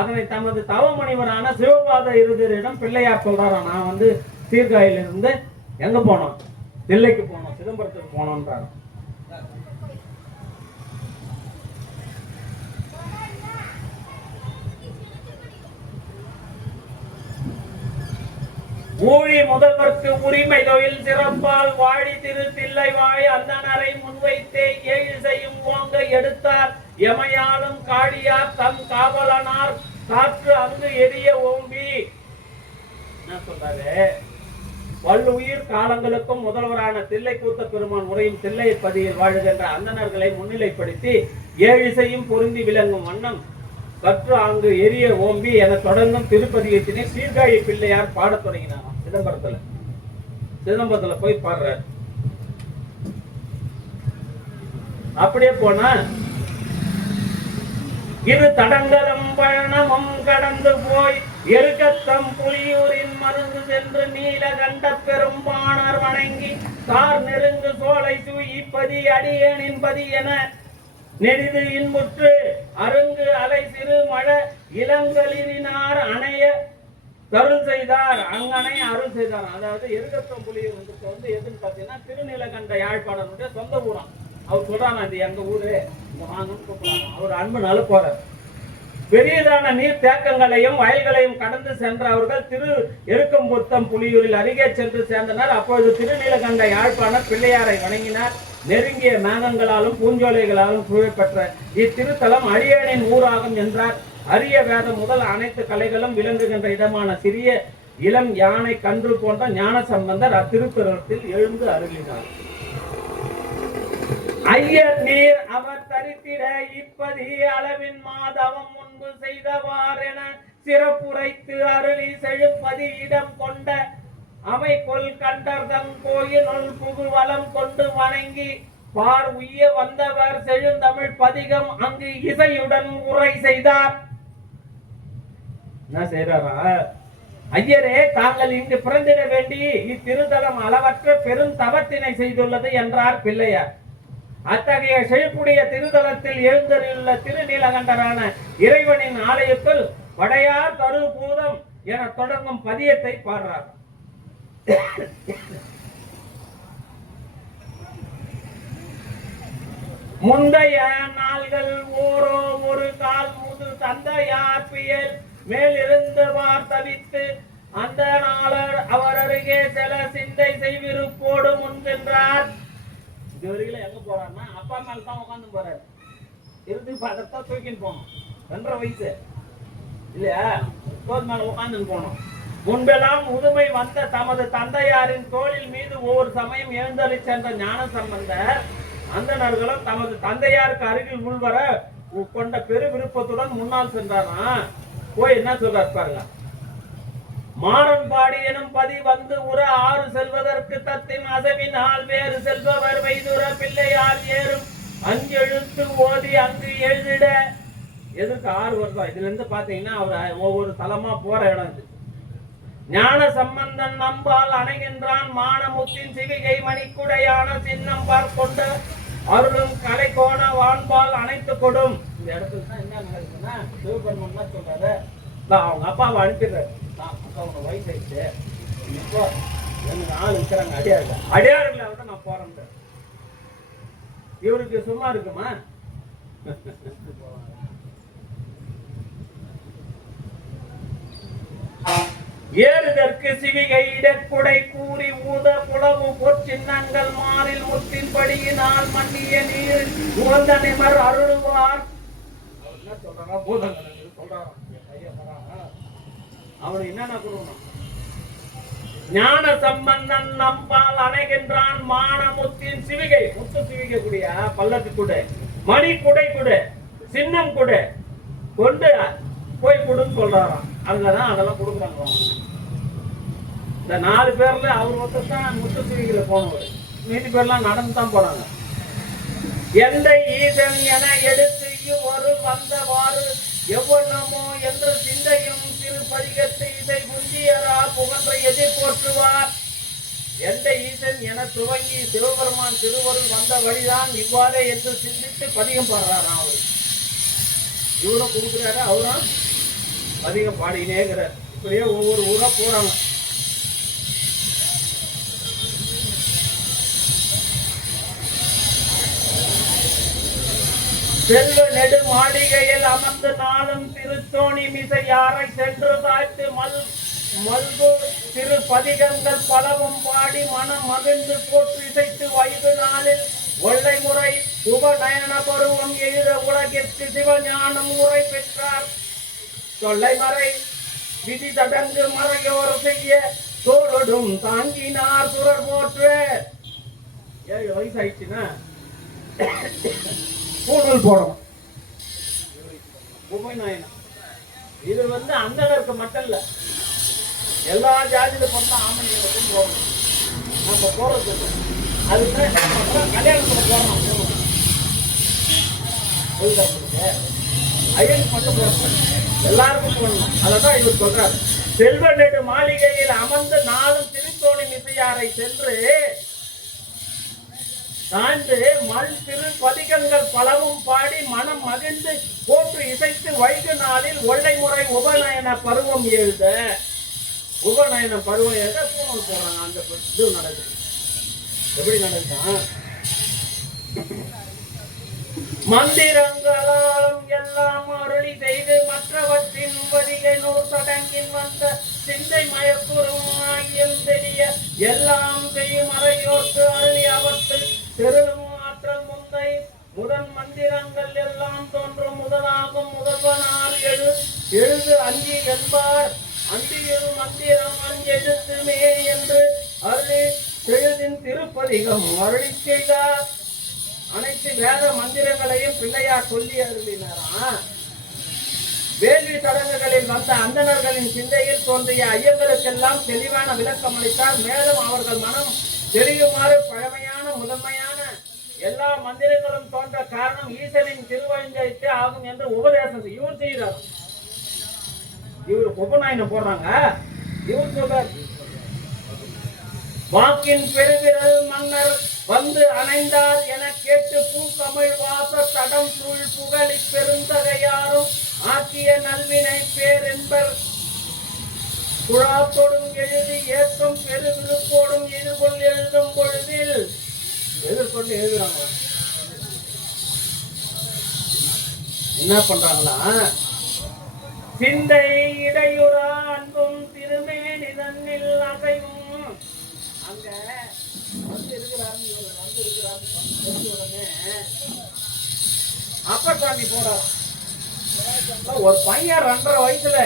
அதனை தமது தவமுனிவரான சிவபாத இருதரிடம் பிள்ளையார் சொல்றாராம். நான் வந்து சீர்காழியிலிருந்து எங்க போனோம்? தில்லைக்கு போனோம், சிதம்பரத்துக்கு போனோன்றார். ஊழி முதல்வர்க்கு உரிமை தொழில் சிறப்பால் வாழி திரு தில்லை வாய் அந்தனரை முன்வைத்தே ஏழு செய்யும் ஓங்க எடுத்தார். எமையாலும் காடியார் தம் காவலனார் காற்று அங்கு எரிய ஓம்பி. என்ன சொல்றாரு? வல்லுயிர் காலங்களுக்கும் முதல்வரான தில்லை கூத்த பெருமான் உரையும் தில்லை பதியில் வாழுகின்ற அந்தனர்களை முன்னிலைப்படுத்தி ஏழு செய்யும் பொருந்தி விளங்கும் வண்ணம் கற்று அங்கு எரிய ஓம்பி என தொடர்ந்தும் திருப்பதியத்தினை சீர்காழி பிள்ளையார் பாடத் தொடங்கினார். சிதம்பரத்துல போய் பாடுறார். அப்படியே போனா இரு தடங்களும் பயணமும் கடந்து போய் எருக்கத்தம் புலியூரின் மருந்து சென்று நீலகண்ட பெரும்பாணர் வணங்கி தார் நெருங்கு சோலை சூயிப்பதி அடியேனின் பதி என நெடிது இன்முற்று அருங்கு அலை சிறு மழ இளங்களினார் அணைய தருள் செய்தார். அங்கனை அருள் செய்தார். அதாவது எருக்கத்தம் புலியூர் வந்து எதுன்னு பார்த்தீங்கன்னா திருநீலகண்ட யாழ்ப்பாணனுடைய சொந்த ஊரம். அவர் சொல்றாங்க, இது எங்க ஊரு, இந்த வாங்கன்னு கூப்பிடுறாங்க. அவர் அன்புனால போறார். பெரியதான நீர் தேக்கங்களையும் வயல்களையும் கடந்து சென்ற அவர்கள் திரு எருக்கம்புத்தம் புலியூரில் அருகே சென்று சேர்ந்தனர். அப்பொழுது திருநீலகண்ட யாழ்ப்பாணர் பிள்ளையாரை வணங்கினார். நெருங்கிய மேகங்களாலும் பூஞ்சோலைகளாலும் புகழ்பெற்ற இத்திருத்தலம் அடியேனின் ஊராகும் என்றார். அரிய வேதம் முதல் அனைத்து கலைகளும் விளங்குகின்ற இடமான சிறிய இளம் யானை கன்று போன்ற ஞான சம்பந்தர் அத்திருத்தலத்தில் எழுந்து அருளினார். ஐயர் நீர் அவர் தரித்திட இப்பதி அளவின் மாதவம் முன்பு செய்தவார் என சிறப்புரைத்து அருளி செழுப்பதி இடம் கொண்ட அமைக்கொள் கண்டர்தம் கோயிலுள் புகு வளம் கொண்டு வணங்கி பார் உய்ய வந்தவர் செழுந்தமிழ் பதிகம் அங்கு இசையுடன் உரை செய்தார். என்ன செய்யறாரா? ஐயரே, தாங்கள் இங்கு பிறந்திட வேண்டி இத்திருத்தலம் அளவற்ற பெரும் தவத்தினை செய்துள்ளது என்றார் பிள்ளையார். அத்தகைய செழிப்புடைய திருத்தலத்தில் எழுந்தருள்ள திருநீலகண்டரான இறைவனின் ஆலயத்தில் படையார் தரு பூதம் என தொடங்கும் பதியத்தை பாடுறார். முந்தைய நாள்கள் ஓரோ ஒரு கால் முது தந்தையார் பியல் மேலிருந்து தவித்து அந்த நாளர் அவர் அருகே சில சிந்தை செய்விருப்போடு முன்கின்றார். இதுவரையில எங்க போறாருன்னா அப்பா மேல தான் உட்காந்து போறாரு. இறுதி பாதத்தான் தூக்கின்னு போனோம். 2.5 வயசு இல்லையா, தோல் மேல உட்காந்து போனோம். முன்பெல்லாம் முதுமை வந்த தமது தந்தையாரின் தோளில் மீது ஒவ்வொரு சமயம் எழுந்தறி சென்ற ஞான சம்பந்தர் அந்தணர்களும் தமது தந்தையாருக்கு அருகில் உள்வர கொண்ட பெரு விருப்பத்துடன் முன்னால் சென்றாராம். போய் என்ன சொல்றாரு பாருங்க. மாறன்பாடி எனும் பதி வந்து உற ஆறு செல்வதற்கு தத்தின் அசவினால் வேறு செல்பவர் வைதுர பிள்ளையார் ஏறும் அஞ்செழுத்து ஓதி அங்கு எழுதிட. எதுக்கு 6 வருஷம்? இதுல இருந்து பாத்தீங்கன்னா அவர் ஒவ்வொரு தலமா போற இடம் இது. ஞான சம்பந்தன் நம்பால் அணைகின்றான் மானமுத்தின் சிவிகை மணிக்குடையான சின்னம்பார் கொண்ட அருளும் கலை கோண வான்பால் அணைத்து கொடும். இந்த இடத்துல தான் என்ன நடக்குதுன்னா சிவபெருமன் சொல்றாரு, அவங்க அப்பாவை அனுப்பிடுறாரு. அவங்க வயசு ஆயிடுச்சு, இப்போ எனக்கு ஆள் இருக்கிறாங்க அடியாறுகளை விட நான் போறேன். இவருக்கு சும்மா இருக்குமா? ஏறுதற்கு சிவிகை இடக்குடை கூறி ஊத புலவு பொற்சின்னங்கள் மாறில் முத்தின்படியினால் மன்னிய நீர் உகந்த நிமர் அருளுவார். அவனுக்கு என்னென்ன கொடுக்கணும்? ஞான சம்பந்தன் நம்பால் அணைகின்றான் மானமுத்தின் சிவிகை, முத்து சிவிகை கூடிய பல்லக்கு கூட மணி குடை கூட சின்னம் கூட கொண்டு போய் கொடுன்னு சொல்றாராம். அங்கதான் அதெல்லாம் கொடுக்குறாங்க. இந்த 4 பேர்ல அவர் மொத்தம் தான் முத்து சிவிகையில போனவர். மீதி பேர்லாம் நடந்து தான் போனாங்க. எந்த ஈசன் என எடுத்து ஒரு வந்தவாறு எவ்வளமோ என்ற சிந்தையும் திருப்பதிகத்தை இதை குஞ்சியரா புகன்ற எதிர்போற்றுவார். எந்த ஈசன் என துவங்கி சிவபெருமான் திருவருள் வந்த வழிதான் இவ்வாறே என்று சிந்தித்து பதிகம் பாடுறாராம். அவரு இவரும் கொடுக்குறாரு, அவரும் பதிகம் பாடினேங்கிறார். இப்படியே ஒவ்வொரு ஊரா போறாங்க. செல்வ நெடு மாளிகையில் அமர்ந்து நாளும் திருத்தோணி மிசையாரை சென்று தாய்த்து மல்பு திரு பதிகங்கள் பலவும் பாடி மனம் மகிழ்ந்து போற்று இசைத்து வயது நாளில் ஒல்லை முறை உபநயன பருவம் எழுத உலகிற்கு சிவஞானம் உரை பெற்றார். தொல்லை மறை விதி தடங்கு மறையோர் செய்ய தோடும் தாங்கினார் சுரர் போற்று. 7 வயசு ஆயிடுச்சுன்னா பூணூல் போடணும். உபநயனம் இது அந்தளருக்கு மட்டும் இல்ல, எல்லா ஜாதியில பொண்ணா ஆமணிகளுக்கும் போகணும். நம்ம போறது அதுக்கு கல்யாணத்துல போறோம். ஐயனுக்கு மட்டும் போடணும், எல்லாருக்கும் போடணும். அதான் இவர் சொல்றாரு. செல்வ நெடு மாளிகையில் அமர்ந்து நாளும் திருத்தோணி மிசையாரை சென்று தாண்டு மல் திரு பதிகங்கள் பலவும் பாடி மனம் மகிழ்ந்து போற்று இசைத்து வைகு நாளில் ஒல்லை முறை உபநயன பருவம் எழுத. உபநயன பருவம் எழுத பூமல் போறாங்க. அந்த இது நடக்குது. எப்படி நடக்குதா? மந்திரங்களாலும் எல்லாம் அருளி செய்து மற்றவற்றின் வடிகை நூறு சடங்கின் வந்த சிந்தை மயக்குறும் ஆகியம் தெரிய எல்லாம் செய்யும் அறையோர்க்கு அருளி அவற்றில் தெருளும் ஆற்றல் முந்தை முதன் மந்திரங்கள் எல்லாம் தோன்றும் முதலாகும் முதல்வனார் எழுது அஞ்சி என்பார். அந்தியொரு மந்திரம் அஞ்செழுத்துமே என்று அருளி எழுதின் திருப்பதிகம் அருளி செய்தார். அனைத்து வேத மந்திரங்களையும் பிள்ளையார் சொல்லி அருளினாராம். வேள்வி சடங்குகளில் வந்த அந்தணர்களின் சிந்தையில் தோன்றிய ஐயங்களுக்கெல்லாம் தெளிவான விளக்கம் அளித்தார். மேலும் அவர்கள் மனம் தெளியுமாறு பழமையான முதன்மையான எல்லா மந்திரங்களும் தோன்ற காரணம் ஈசனின் திருவழிந்தே ஆகும் என்று உபதேசம் இவர் செய்கிறார். இவர் உபநாயனம் போடுறாங்க. இவர் சொல்றார், வாக்கின் பெருவிரல் மன்னர் வந்து அணைந்தார் என கேட்டு பூக்கமிழ் வாச தடம் சூழ் புகழி பெருந்தகையாரும் ஆக்கிய நல்வினை பேர் என்பர் குழாத்தோடும் எழுதி ஏற்கும் பெரு விருப்போடும் எதிர்கொள் எழுதும் பொழுதில் எதிர்கொண்டு எழுதுறாங்க. என்ன பண்றாங்களா? சிந்தை இடையுறா அன்பும் திருமேனி தன்னில் அசைவும். அங்க வந்து இருக்கிறாரு உடனே அப்பர் சாமி போறாரு. ஒரு பையன் 2.5 வயசுல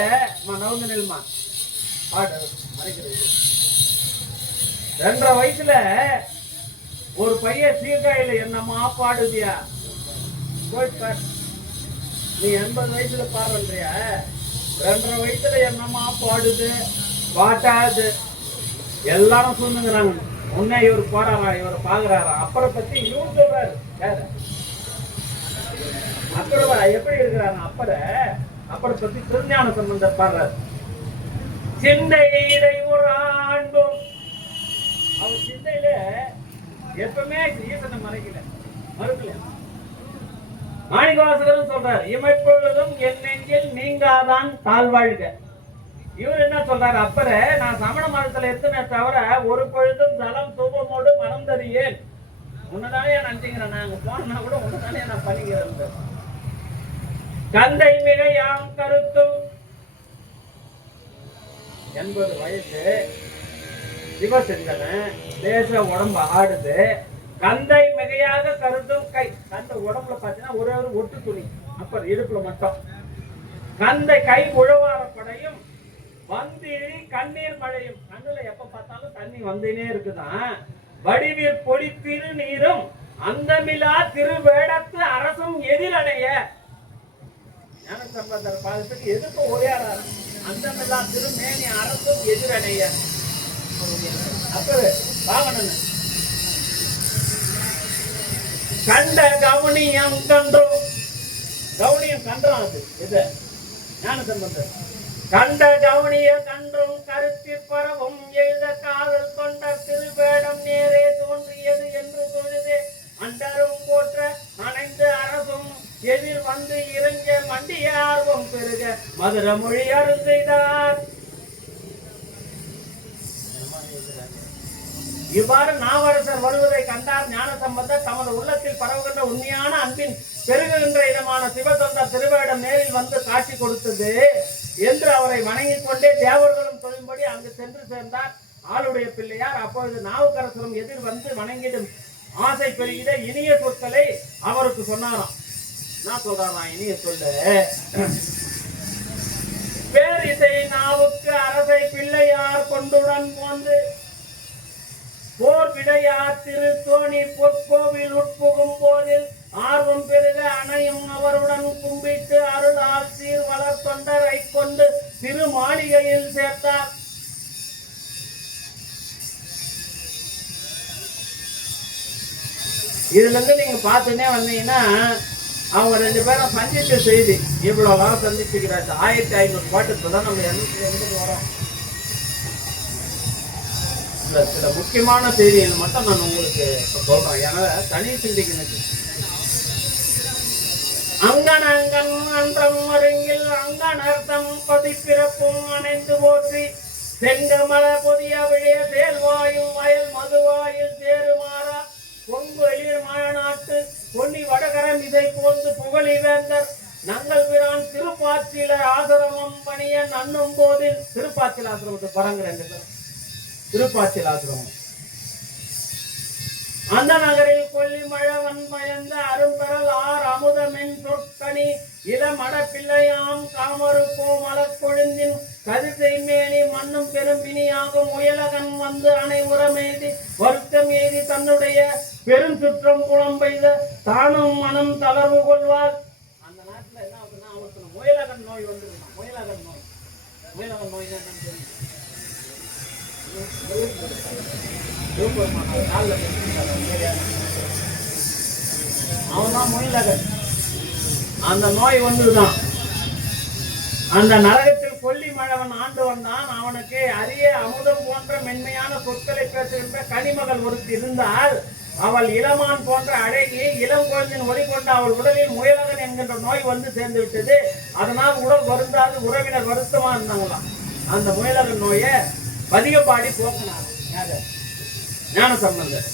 நவந்து நெல்மா பாடு மறைக்கிறது. 2.5 வயசுல ஒரு பையன் சீர்காழியில என்னம்மா பாடுதியா, நீ 80 வயசுல பாடுறியா? 2.5 வயசுல என்னம்மா பாடுது பாட்டாது எல்லாரும் சொல்லுங்கிறாங்க. உன்னை இவர் போறாரா, இவர் பாக்குறாரா? அப்பரை பத்தி இவரு சொல்றாரு. யாரு அப்பரை எப்படி இருக்கிறாங்க? அப்பரை பத்தி திருஞான சம்பந்தர் பாடுறாரு. சிந்தை இடையூறு ஆண்டும் அவர் சிந்தையில எப்பவுமே ஈசனை மறுக்கல. மாணிக்கவாசகரும் சொல்றாரு, இமைப்பொழுதும் என் நெஞ்சில் நீங்காதான் தாழ்வாழ்க. இவர் என்ன சொல்றாரு? அப்பற நான் சமண மதத்துல எத்தனை தவிர ஒரு பொழுதும் தலம் சூபமோடு மறந்தறியேன். உன்னதானே நினைச்சுக்கிறேன், நாங்க போனா கூட உன்னதானே நான் பண்ணிக்கிறேன். கந்தை மிக யாம் கருத்தும் 80 வயசு சிவசிந்தனை தேச உடம்பு ஆடுது. கந்தை மிகையாக கருத்தும் கை. கந்த உடம்புல பாத்தீங்கன்னா ஒரே ஒரு ஒட்டு துணி, அப்புறம் இடுப்புல மட்டும். கந்தை கை உழவாரப்படையும் வந்திழி கண்ணீர் மழையும். கண்ணுல எப்ப பார்த்தாலும் தண்ணி வந்துனே இருக்குதான். வடிவீர் பொடி திரு நீரும் அந்தமிலா திருவேடத்து அரசும் எதிரடைய. ஞான சம்பந்தர் பாதத்துக்கு எதுக்கு ஓடியாராரு? அந்தமிலா திருமேனி அரசும் எதிரடைய. அப்பவே பாவனன் கண்ட கவனியம் கன்றும். கவனியம் கன்றான். அது இது ஞான சம்பந்தர் கண்ட கவனிய கன்றும் கருத்தி பரவும் எழுத காதல் கொண்ட திருவேடம் நேரே தோன்றியது என்று தொழுதே அண்டரும் போற்ற அணைந்து அரசும் எதிர் வந்து இறங்க மண்டிய ஆர்வம் பெருக மதுர மொழி அருள் செய்தார். இவ்வாறு நாவரசர் வருவதை கண்டார் ஞான சம்பந்தர். தமது உள்ளத்தில் பரவுகின்ற உண்மையான அன்பின் பெருகுகின்ற இடமான சிவதொண்டர் திருவேடம் நேரில் வந்து காட்சி கொடுத்தது என்று அவரை வணங்கிக் கொண்டே தேவர்களும் தொழும்படி அங்கு சென்று சேர்ந்தார் ஆளுடைய பிள்ளையார். அப்பொழுது நாவுக்கரசரும் எதிர் வந்து வணங்கிடும் ஆசை பெருகிட இனிய சொற்களை அவருக்கு சொன்னாராம். நான் சொல்றாராம் இனிய சொல்லு. பேரிசை நாவுக்கு அரசை பிள்ளையார் கொண்டுடன் போந்து போர் விடையார் திரு தோணி பொற்கோவில் உட்புகும் போதில் ஆர்வம் பெருக அணையும் அவருடன் கும்பிட்டு அருளால் சீர் வளர் தொண்டரை கொண்டு திரு மாளிகையில் சேர்த்தார். இதுல இருந்து நீங்க பார்த்துன்னே வந்தீங்கன்னா அவங்க 2 பேரும் சந்தித்த செய்தி இவ்வளவு வாரம் சந்திச்சுக்கிறாச்சு. 1500 பாட்டு. இப்பதான் நம்ம 280 வரோம். சில முக்கியமான செய்திகள் மட்டும் நான் உங்களுக்கு சொல்றேன். ஏன்னா தனி சிந்திக்கணும். அங்கனங்கன் அன்றம் மருங்கில் அங்கனர்த்தம் பதிப்பிறப்பும் அணைந்து போற்றி செங்கமல பொதிய விழிய தேர்வாயும் வயல் மதுவாயில் சேருமாறா பொங்கு எளிர் மழநாட்டு பொன்னி வடகரம் இதை போன்று புகழி வேந்தர் நங்கள் பிரான் திருப்பாச்சில ஆசிரமம் பணிய நன்னும் போதில் திருப்பாச்சில ஆசிரமத்தை பரங்குறேன். திருப்பாச்சில ஆசிரமம் அந்த நகரில் கொல்லி மழவன் பயந்த அரும்பெறல் ஆர் அமுதமென் சொற்கனி இளமட பிள்ளையாம் காமரு கோமலக் கொழுந்தின் கதிர்த்தை மேனி மண்ணும் பெரும்பினியாகும் முயலகன் வந்து அணை உரமேதி வருத்தம் எய்தி தன்னுடைய பெருஞ்சுற்றம் புலம் பெய்த தானும் மனம் தளர்வு கொள்வார். அந்த நாட்டுல என்ன ஆகுதுன்னா அவருக்கு முயலகன் நோய் வந்துருந்தான். முயலகன் நோய். முயலகன் நோய் என்னன்னு தெரியும். அவன்தான் முயலகன். அந்த நோய் வந்துதான். அந்த நரகத்தில் கொல்லி மழவன் ஆண்டு வந்தான். அவனுக்கு அரிய அமுதம் போன்ற மென்மையான சொற்களை பேசுகின்ற கனிமகள் ஒருத்தி இருந்தால் அவள் இளமான் போன்ற அழகி இளம் குழந்தையின் ஒளி கொண்டு அவள் உடலில் முயலகன் என்கின்ற நோய் வந்து சேர்ந்து விட்டது. அதனால் உடல் வருந்தாது உறவினர் வருத்தமா இருந்தாங்களாம். அந்த முயலகன் நோயை பதிகப்பாடி போக்கினார் ஞான சம்பந்தர்.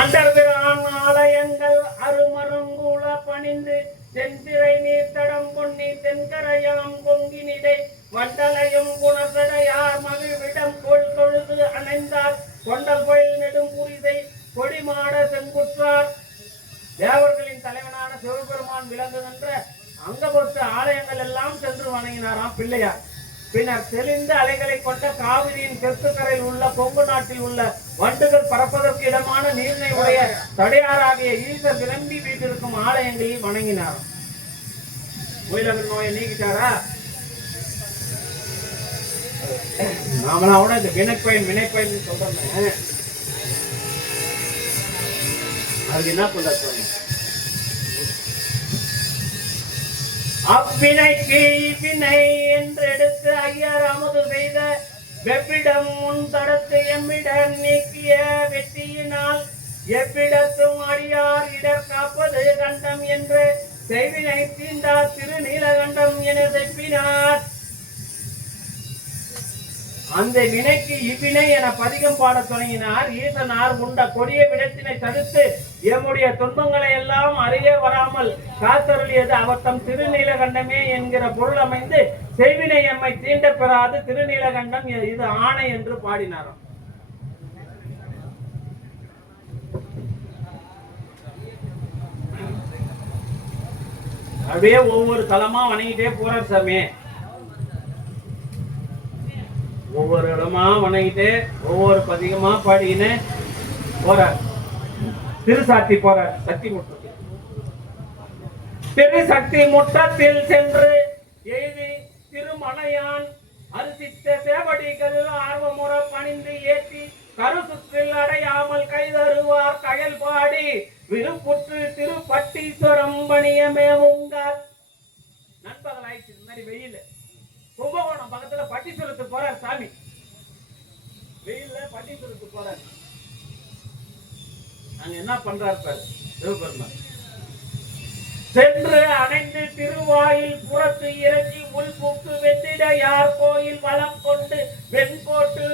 அண்டர்பிரான் ஆலயங்கள் அருமருங்கூல பணிந்து தென்திரை நீர்த்தடம் பொன்னி தென்கரையாம் பொங்கினிடை வண்டலையும் குணர்தடையார் மகிழ்விடம் கொள் தொழுது அணைந்தார் கொண்டல் கோயில் நெடும் புரிதை கொடிமாட செங்குற்றார். தேவர்களின் தலைவனான சிவபெருமான் விளங்குகின்ற அங்கபொத்து ஆலயங்கள் எல்லாம் சென்று வணங்கினாராம் பிள்ளையார். பின்னர் தெளிந்த அலைகளை கொண்ட காவிரியின் தெற்கு கரையில் உள்ள கொங்கு நாட்டில் உள்ள வண்டுகள் பறப்பதற்கு இடமான நீர்னை உடைய தடையாராகிய ஈசர் விளம்பி வீட்டிருக்கும் ஆலயங்களில் வணங்கினார். முயலகன் நோயை நீக்கிட்டாரா? நாமளாவோட இந்த வினைப்பயன் சொல்றேன். அதுக்கு என்ன சொல்ல அவ்வினைக்கு இவ்வினை என்று எடுத்து ஐயர் அமுது செய்த வெவ்விடம் முன் தடத்து எம்மிடம் நீக்கிய வெற்றியினால் எவ்விடத்தும் அடியார் இடர் காப்பது கண்டம் என்று செய்வினை தீண்டார் திருநீலகண்டம் என செப்பினார். அந்த வினைக்கு இவ்வினை என பதிகம் பாட தொடங்கினார். ஈசனார் உண்ட கொடிய விடத்தினை தடுத்து எம்முடைய துன்பங்களை எல்லாம் அறிய வராமல் காத்தருளியது அவர் தம் திருநீலகண்டமே என்கிற பொருள் அமைந்து செய்வினை எம்மை தீண்ட பெறாது திருநீலகண்டம் இது ஆணை என்று பாடினாராம். அப்படியே ஒவ்வொரு தலமா வணங்கிட்டே போறார் சாமி. ஒவ்வொரு இடமா வணங்கிட்டு ஒவ்வொரு பதிகமா பாடின்னு போறார். திருசாத்தி போறார். சக்தி முற்றத்தில் திருசக்தி முற்றத்தில் சென்று எய்தி திருமலையான் அரிசித்த சேவடிகள் ஆர்வமுற பணிந்து ஏற்றி கருசுற்றில் அடையாமல் கைதருவார் கயல் பாடி விருப்புற்று திருப்பட்டீஸ்வரம் பணியமே உங்கள். நண்பர்கள் ஆயிடுச்சு. இந்த மாதிரி வெயில் கும்பகோணம் பக்கத்துல பட்டீஸ்வரத்துக்கு போறார் சாமி. வெயில்ல பட்டீஸ்வரத்துக்கு போறார். அங்க என்ன பண்றாரு பாரு சிவபெருமான். சென்று அணைந்து திருவாயில் புறத்து இறங்கி உள்புக்கு வெற்றிட யார் கோயில் வளம் கொண்டு வெண்கோட்டு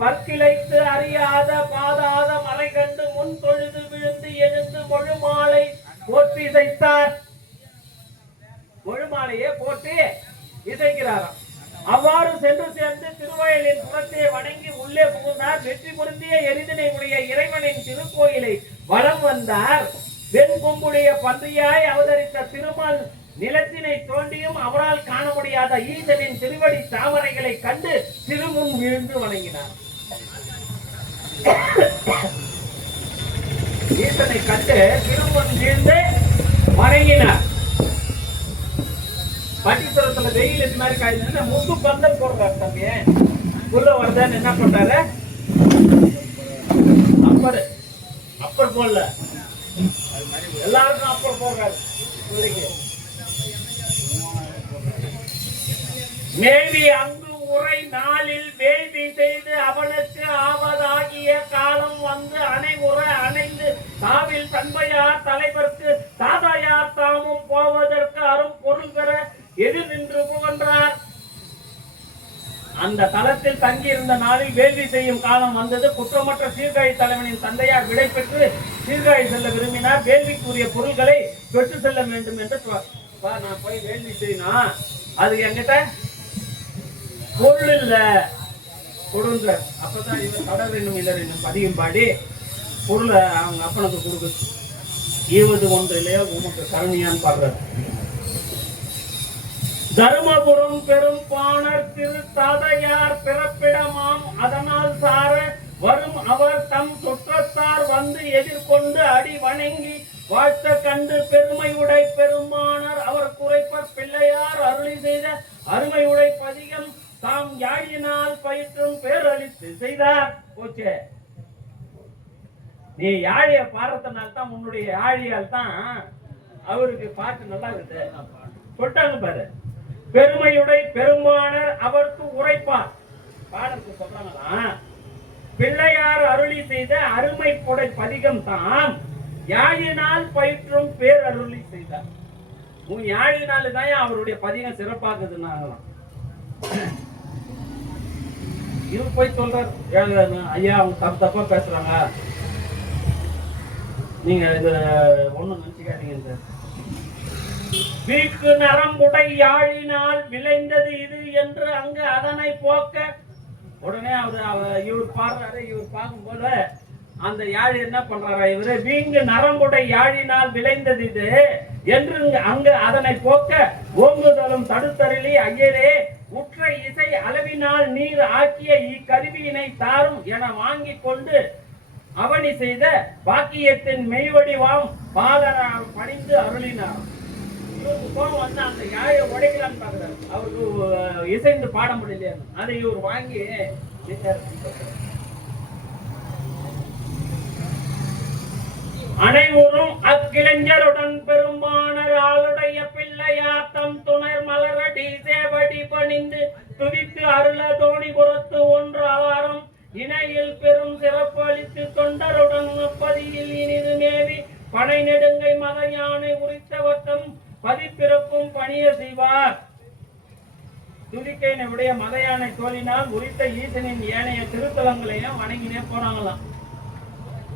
பற்கிளைத்து அறியாத பாதாத மலை கண்டு முன் தொழுது விழுந்து எழுந்து மொழுமாலை போற்றி இசைத்தார். மொழுமாலையே போட்டு இசைக்கிறாராம். அவ்வாறு சென்று சேர்ந்து திருவயலின் புறத்தை வணங்கி உள்ளே புகுந்தார். வெற்றி பொருந்திய எரிதினை உடைய இறைவனின் திருக்கோயிலை வலம் வந்தார். வெண் கொம்புடைய பன்றியாய் அவதரித்த திருமால் நிலத்தினை தோண்டியும் அவரால் காண முடியாத ஈசனின் திருவடி தாமரைகளை கண்டு திருமுன் விழுந்து வணங்கினார். ஈசனை கண்டு திருமுன் விழுந்து வணங்கினார். பட்டீஸ்வரத்துல வெயில் இது மாதிரி காய்ச்சி முத்து பந்தல் போடுறாரு தம்பி. உள்ள வருதான்னு என்ன பண்றாரு? அப்பர் போடல போடுறாரு பிள்ளைக்கு. மேவி அங்கு உரை நாளில் வேள்வி செய்து அவனுக்கு ஆவதாகிய காலம் வந்து அணைவுற அணைந்து தாவில் தன்பையார் தலைவர்க்கு தாதாயார் தாமும் போவதற்கு அரும் பொருள் பெற எதிர் நின்று புகன்றார். அந்த தளத்தில் தங்கியிருந்த நாளில் வேள்வி செய்யும் காலம் வந்தது. குற்றமற்ற சீர்காழி தலைவனின் தந்தையார் விடை பெற்று சீர்காழி செல்ல விரும்பினார். வேள்விக்குரிய பொருள்களை பெற்று செல்ல வேண்டும் என்று நான் போய் வேள்வி செய்யணும், அது என்கிட்ட பொருள் இல்ல கொடுங்க. அப்பதான் இவன் கடல் என்னும் இல்லர் என்னும் பதியும் பாடி பொருளை அவங்க அப்பனுக்கு கொடுக்கு. ஈவது ஒன்றிலே உமக்கு கருணியான்னு பாடுறாரு. தருமபுரம் பெரும் பாணர் திரு தாதையார் பிறப்பிடமாம் அதனால் சார வரும் அவர் தம் சுற்றத்தார் வந்து எதிர்கொண்டு அடி வணங்கி வாழ்த்த கண்டு பெருமையுடை பெருமானர் அவர் குறைப்பர் பிள்ளையார் அருளி செய்த அருமையுடை பதிகம் தாம் யாழினால் பயிற்றும் பேரளித்து செய்தார். போச்சே, நீ யாழிய பாடுறதுனால்தான் உன்னுடைய யாழியால் தான் அவருக்கு பாட்டு நல்லா இருக்கு சொல்லிட்டாங்க பாரு. பெருமையுடை பெருமானர் அவருக்கு உரைப்பார். பாடலுக்கு சொல்றாங்களா, பிள்ளையார் அருளி செய்த அருமை கொடை பதிகம் தாம் யாழினால் பயிற்றும் பேரருளி செய்தார். உன் யாழினால தான் அவருடைய பதிகம் சிறப்பாகுதுன்னாங்களாம். இவர் போய் சொல்றாரு, ஐயா அவங்க தப்பா பேசுறாங்க, நீங்க இது ஒண்ணும் நினைச்சுக்காதீங்க. வீக்கு நரம்புடை யாழினால் விளைந்தது இது என்று அங்கு அதனை போக்க உடனே இவர் பாடுறாரு. இவர் பார்க்கும்போது அந்த யாழ் என்ன பண்றாரா, இவரு வீங்கு நரம்புடை யாழினால் விளைந்தது இது என்று அங்கு அதனை போக்க ஓங்குதலும் தடுத்தருளி ஐயரே உற்ற இசை அளவினால் நீர் ஆக்கிய இக்கருவியினை தாரும் என வாங்கி கொண்டு அவனி செய்த பாக்கியத்தின் மெய்வடிவாம் பாலரால் பணிந்து அருளினார். வந்து அந்த யாழை உடைக்கலான்னு பாக்குறாரு. அவருக்கு இசைந்து பாட முடியல. அதை இவர் வாங்கி அனைவரும் அக்கிளைஞருடன் பெருமானர் ஆளுடைய பிள்ளையார் தம் துணர் மலரடி சேவடி பணிந்து துதித்து அருள தோணிபுரத்து ஒன்று அவாரம் இணையில் பெரும் சிறப்பு அளித்து தொண்டருடன் பதியில் இனிது மேவி பனை நெடுங்கை மத யானை உரித்தவர்த்தம் பதிப்பிறப்பும் பணிய செய்வார். துதிக்கையினுடைய மத யானை தோலினால் உரித்த ஈசனின் ஏனைய திருத்தலங்களையும் வணங்கினே போனாங்களாம்.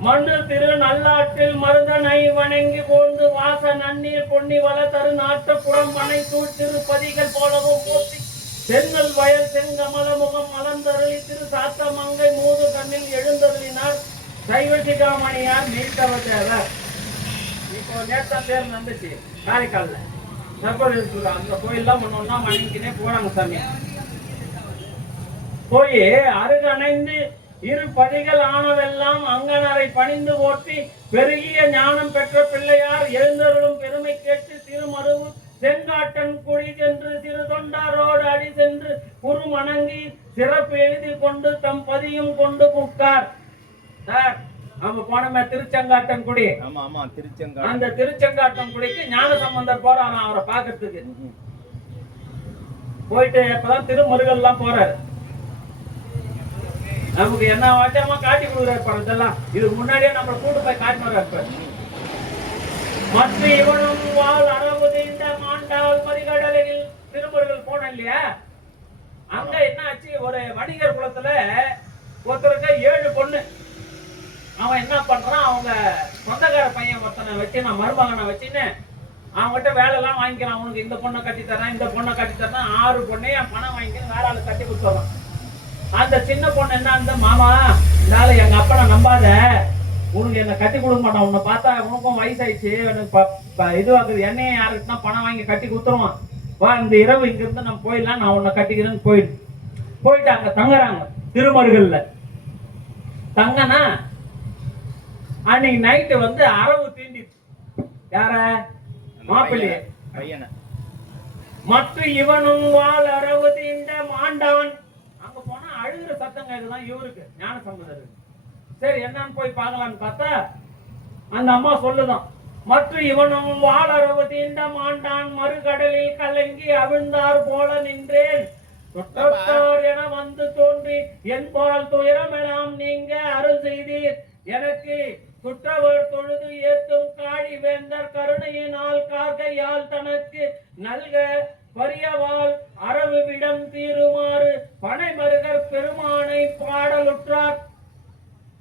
மண்ணு திரு நல்லாற்றில் மருதனை வணங்கி போந்து வாச நன்னீர் பொன்னி வள தரு நாட்டு புறம் மனை சூழ் திருப்பதிகள் போலவும் போற்றி தென்னல் வயல் செங்கமல முகம் மலர்ந்தருளி திரு சாத்த மங்கை மூது கண்ணில் எழுந்தருளினார் சைவசிகாமணியார் நீட்டவ தேவர். இப்போ நேற்று தேர் நடந்துச்சு காரைக்கால்ல சர்வதேச அந்த கோயில்லாம் பண்ணோம்னா வணங்கினே போறாங்க சாமி. போய் அருகணைந்து இரு பதிகள் ஆனவெல்லாம் அங்கனரை பணிந்து போற்றி பெருகிய ஞானம் பெற்ற பிள்ளையார் எழுந்தருளும் பெருமை கேட்டு திருமருவு செங்காட்டன் குழி சென்று திரு தொண்டாரோடு அடி சென்று குறுமணங்கி சிறப்பு எழுதி கொண்டு தம் பதியும் கொண்டு புக்கார். சார் நம்ம போனோமே திருச்செங்காட்டன் குடி, அந்த திருச்செங்காட்டன் குடிக்கு ஞான சம்பந்தர் போறாங்க அவரை பாக்கிறதுக்கு. போயிட்டு இப்பதான் திருமருகல் எல்லாம் போறாரு. நமக்கு என்ன வாச்சமா காட்டி கொடுக்குறாரு இதெல்லாம். இதுக்கு முன்னாடியே நம்ம கூட்டு போய் காட்டினார். மற்ற இவனும் வாழ் அறவுது இந்த மாண்டால் மறிகடலில் திருமுருகல் போன இல்லையா, அங்க என்ன ஆச்சு, ஒரு வணிகர் குலத்துல ஒருத்தருக்கு 7 பொண்ணு. அவன் என்ன பண்றான், அவங்க சொந்தக்கார பையன் ஒருத்தனை வச்சு நான் மருமகனை வச்சுன்னு அவங்ககிட்ட வேலை எல்லாம் வாங்கிக்கிறான். அவனுக்கு இந்த பொண்ணை கட்டித்தரேன் இந்த பொண்ணை கட்டித்தரேன் 6 பொண்ணையும் பணம் வாங்கிக்கணும் வேற ஆளு கட்டி கொடுத்துறான். அந்த சின்ன பொண்ணு என்ன அந்த மாமா இதனால எங்க அப்பனை நம்பாத, உனக்கு என்ன கட்டி கொடுக்க மாட்டான், உன்னை பார்த்தா உனக்கும் வயசாயிடுச்சு இதுவாக்குது, என்னையும் யாருக்குன்னா பணம் வாங்கி கட்டி கொடுத்துருவான், வா இந்த இரவு இங்க இருந்து நம்ம போயிடலாம், நான் உன்னை கட்டிக்கிறேன்னு போயிட்டு அங்க தங்குறாங்க திருமருகல்ல. தங்கனா அன்னைக்கு நைட்டு வந்து அரவு தீண்டி யார மாப்பிள்ளைய பையனை. மற்ற இவனும் வாழ் அரவு தீண்ட மாண்டான். அங்க போனா அழுகிற சத்தம் கேட்கலாம் இவருக்கு ஞான சம்பந்தருக்கு. சரி என்னன்னு போய் பார்க்கலான்னு பார்த்தா அந்த அம்மா சொல்லுதான், மற்றும் இவனும் வாழறவு தீண்ட மாண்டான் மறுகடலில் கலங்கி அவிழ்ந்தார் போல நின்றேன். தொட்டத்தார் என வந்து தோன்றி என்பால் துயரமெல்லாம் நீங்க அருள் செய்தீர் எனக்கு. குற்றவர் தொழுது ஏத்தும் காழி வேந்தர் கருணையினால் கார்கையால் தனக்கு நல்க பரியவால் அரவுவிடம் தீருமாறு பனைமருகர் பெருமானை பாடலுற்றார்.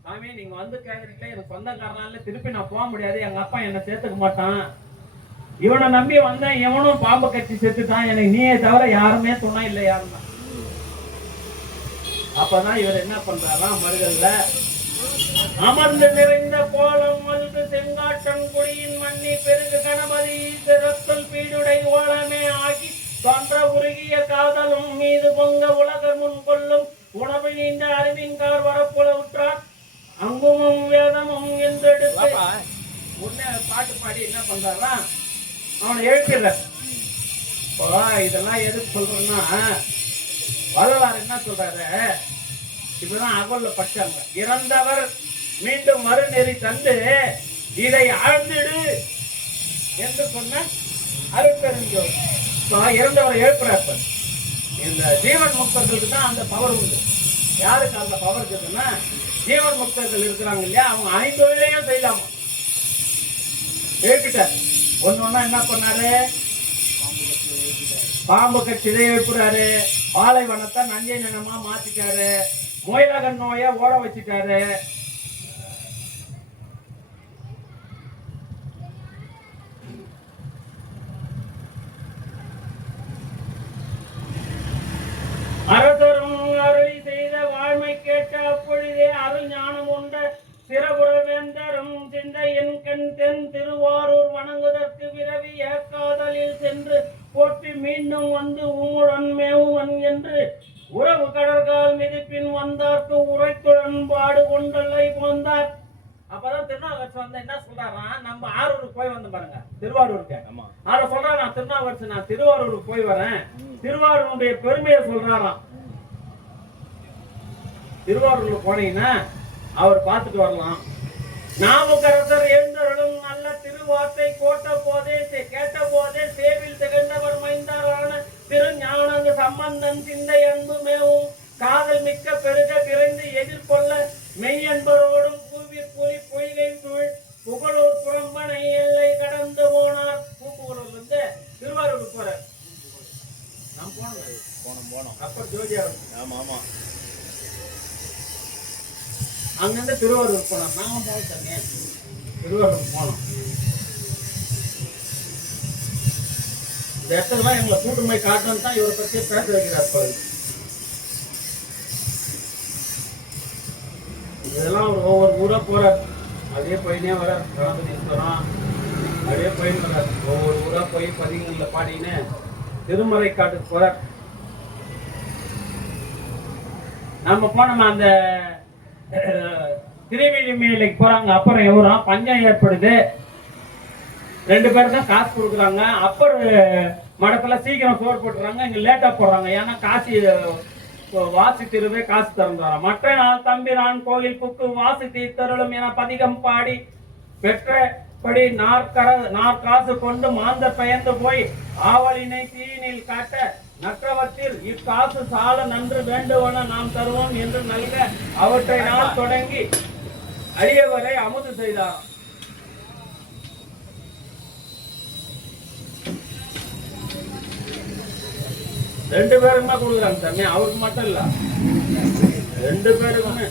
சாமி, நீங்க வந்து கேக்குறீங்களே, எனக்கு சொந்தக்காரனால திருப்பி நான் போக முடியாது, எங்க அப்பா என்ன சேர்த்துக்க மாட்டான், இவனை நம்பி வந்தேன், இவனும் பாம்பு கட்சி செத்துட்டான், எனக்கு நீயே தவிர யாருமே துணை இல்லை யாருன்னா. அப்பதான் இவர் என்ன பண்றாராம், மருகல்ல அமர்ந்து நிறைந்த கோலம் மல்கு செங்காட்டன் குடியின் மண்ணி பெருகு கணபதி சிறத்தல் பீடுடை ஓலமே ஆகி தோன்ற உருகிய காதலும் மீது பொங்க உலகர் முன் கொள்ளும் உணவு நீண்ட அறிவின்கார் வரப்புல உற்றார் அங்குமும் வேதமும் என்றெடுத்து உன்ன பாட்டு பாடி என்ன பண்றாரா அவனை எழுப்பிடுற. இதெல்லாம் எதுக்கு சொல்றேன்னா, வரலாறு என்ன சொல்றாரு, இப்பதான் அகல்ல பட்டாங்க, இறந்தவர் மீண்டும் மறுநெறி தந்து இதை ஆழ்ந்திடு என்று சொன்ன அருட்பெருஞ்சோதி. இறந்தவரை எழுப்புறாரு. இந்த ஜீவன் முக்தர்களுக்கு தான் அந்த பவர் உண்டு. யாருக்கு அந்த பவர் இருக்குதுன்னா, ஜீவன் முக்தர்கள் இருக்கிறாங்க இல்லையா, அவங்க ஐந்தொழிலையும் செய்யலாமா. எழுப்பிட்டார். ஒன்னொன்னா என்ன பண்ணாரு, பாம்பு கட்சி இதை எழுப்புறாரு, பாலைவனத்தை நஞ்சை நினமா மாத்திட்டாரு, மொயிலகன் நோயை ஓட வச்சுட்டாரு. அரசரும் அருளி செய்த வாழ்மை கேட்ட அப்பொழுதே அருள் ஞானம் உண்ட சிறபுர வேந்தரும் சிந்தையின் கண் தென் திருவாரூர் வணங்குவதற்கு விரவி ஏற்காதலில் சென்று போற்றி மீண்டும் வந்து உம்முடன் மேவுவன் என்று உறவு கடற்கால் மிதிப்பின் வந்தார்க்கு உரைத்துடன் பாடு கொண்டலை போந்தார். அப்பதான் திருநாவுக்கரசு வந்து என்ன சொல்றாரா, நம்ம ஆரூருக்கு போய் வந்து பாருங்க, திருவாரூருக்கு. அத சொல்றாராம் திருநாவுக்கரசு, நான் திருவாரூருக்கு போய் வரேன், திருவாரூருடைய பெருமையை சொல்றாராம். திருவாரூர்ல போனீங்கன்னா அவர் பார்த்துட்டு வரலாம். நாவுக்கரசர் எழுந்தருளும் நல்ல திருவார்த்தை கேட்ட போதே சேவில் திகழ்ந்தவர் மைந்தாரான திருஞான சம்பந்தன் சிந்தை அன்பு மேவும் காதல் மிக்க பெருக விரைந்து எதிர்கொள்ள மெய்யன்பரோடும் கூவி பொய்கை புகழூர் புறம்பனை எல்லை கடந்து போனார். பூப்புகலூர்ல இருந்து திருவாரூருக்கு போறார். நாம் போனோம் அப்ப ஜோதியார். ஆமா, அங்கிருந்து திருவாரூர் போனோம். நாம போனோம், திருவாரூர் போனோம். இந்த இடத்துல எங்களை கூட்டு போய் காட்டணும் தான் இவரை பற்றி பேச வைக்கிறார். இதெல்லாம் ஒரு ஒவ்வொரு ஊரா போறார், அதே போயினே வர கணபதீஸ்வரம், அதே போயின்னு வர்றார். ஒவ்வொரு ஊரா போய் பதிகங்கள்ல பாடின்னு திருமறை காட்டுக்கு போறார். நம்ம போனோம் அந்த திருவேலிமேலைக்கு போறாங்க. அப்புறம் எவரா பஞ்சம் ஏற்படுது, 2 பேர் தான் காசு கொடுக்குறாங்க. அப்பர் மடத்துல சீக்கிரம் சோறு போட்டுறாங்க, இங்க லேட்டா போடுறாங்க. ஏன்னா காசி வாசி திருவே காசு திறந்தாராம். மற்ற நாள் தம்பிரான் கோயில் புக்கு வாசி தீர்த்தருளும் என பதிகம் பாடி பெற்றபடி நாற்காசு கொண்டு மாந்த பெயர்ந்து போய் ஆவலினை தீயினில் காட்ட நற்றவத்தில் இக்காசு சால நன்று வேண்டுவன நாம் தருவோம் என்று நல்க அவற்றை நான் தொடங்கி அரியவரை அமுது செய்தார். ரெண்டு பேருமே கொடுக்குறாங்க தம்பி, அவருக்கு மட்டும் இல்ல, 2 பேருக்குமே.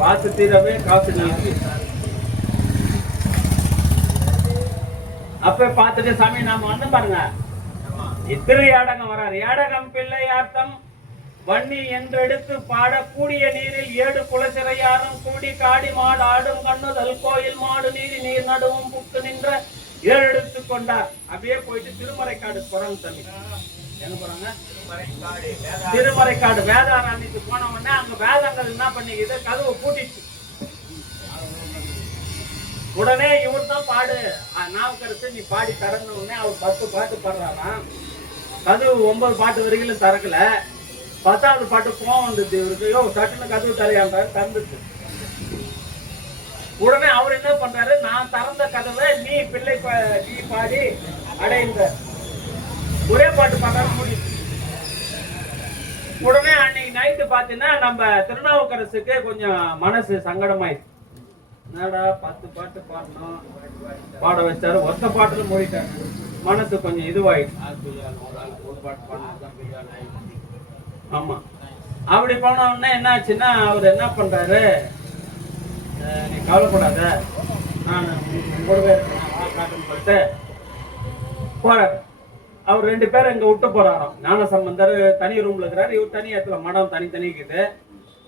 வாசு தீரவே காசு நிறுத்தி அப்ப பார்த்துட்டு சாமி நாம வந்து பாருங்க, இத்திரு ஏடகம் வராரு. ஏடகம் பிள்ளையார்த்தம் வன்னி என்றெடுத்து பாடக்கூடிய நீரில் 7 குலசிறையாரும் கூடி காடி மாடு ஆடும் கண்ணுதல் கோயில் மாடு நீர் நடுவும் புக்கு நின்ற 7 எடுத்து கொண்டார். அப்படியே போயிட்டு திருமறைக்காடு போறாங்க தம்பி. எங்க போறாங்க? திருமறைக்காடு வேதாரண்யத்துக்கு போன உடனே அங்க வேதங்கள் என்ன பண்ணிக்குது, கதவு பூட்டிச்சு. உடனே இவர் தான் பாடு நாவுக்கரசு நீ பாடி தரங்க உடனே அவர் 10 பாட்டு பாடுறாராம். கதவு 9 பாட்டு வரைக்கும் திறக்கல. 10வது பாட்டு கோவம் வந்தது இவருக்கு. சட்டுன்னு கதவு தரையாண்டாரு, திறந்துச்சு. உடனே அவர் என்ன பண்றாரு, நான் திறந்த கதவை நீ பிள்ளை நீ பாடி அடைந்த ஒரே பாட்டு பார்க்காம முடியும். உடனே அன்னைக்கு நைட்டு பாத்தீங்கன்னா நம்ம திருநாவுக்கரசுக்கு கொஞ்சம் மனசு சங்கடமாயிடுச்சு. என்னடா 10 பாட்டு பாடணும், பாட வச்சாரு, ஒத்த பாட்டுல மூடிட்டாரு. மனசு கொஞ்சம் இதுவாயிடுச்சு. ஆமா, அப்படி போன உடனே என்ன ஆச்சுன்னா அவர் என்ன பண்றாரு, நீ கவலைப்படாத, நான் கூடவே காட்டுன்னு சொல்லிட்டு போறாரு. அவர் 2 பேரும் இங்க விட்டு போறாராம். ஞான சம்பந்தர் தனி ரூம்ல இருக்கிறாரு, இவர் தனி இடத்துல மடம் தனித்தனி இருக்குது.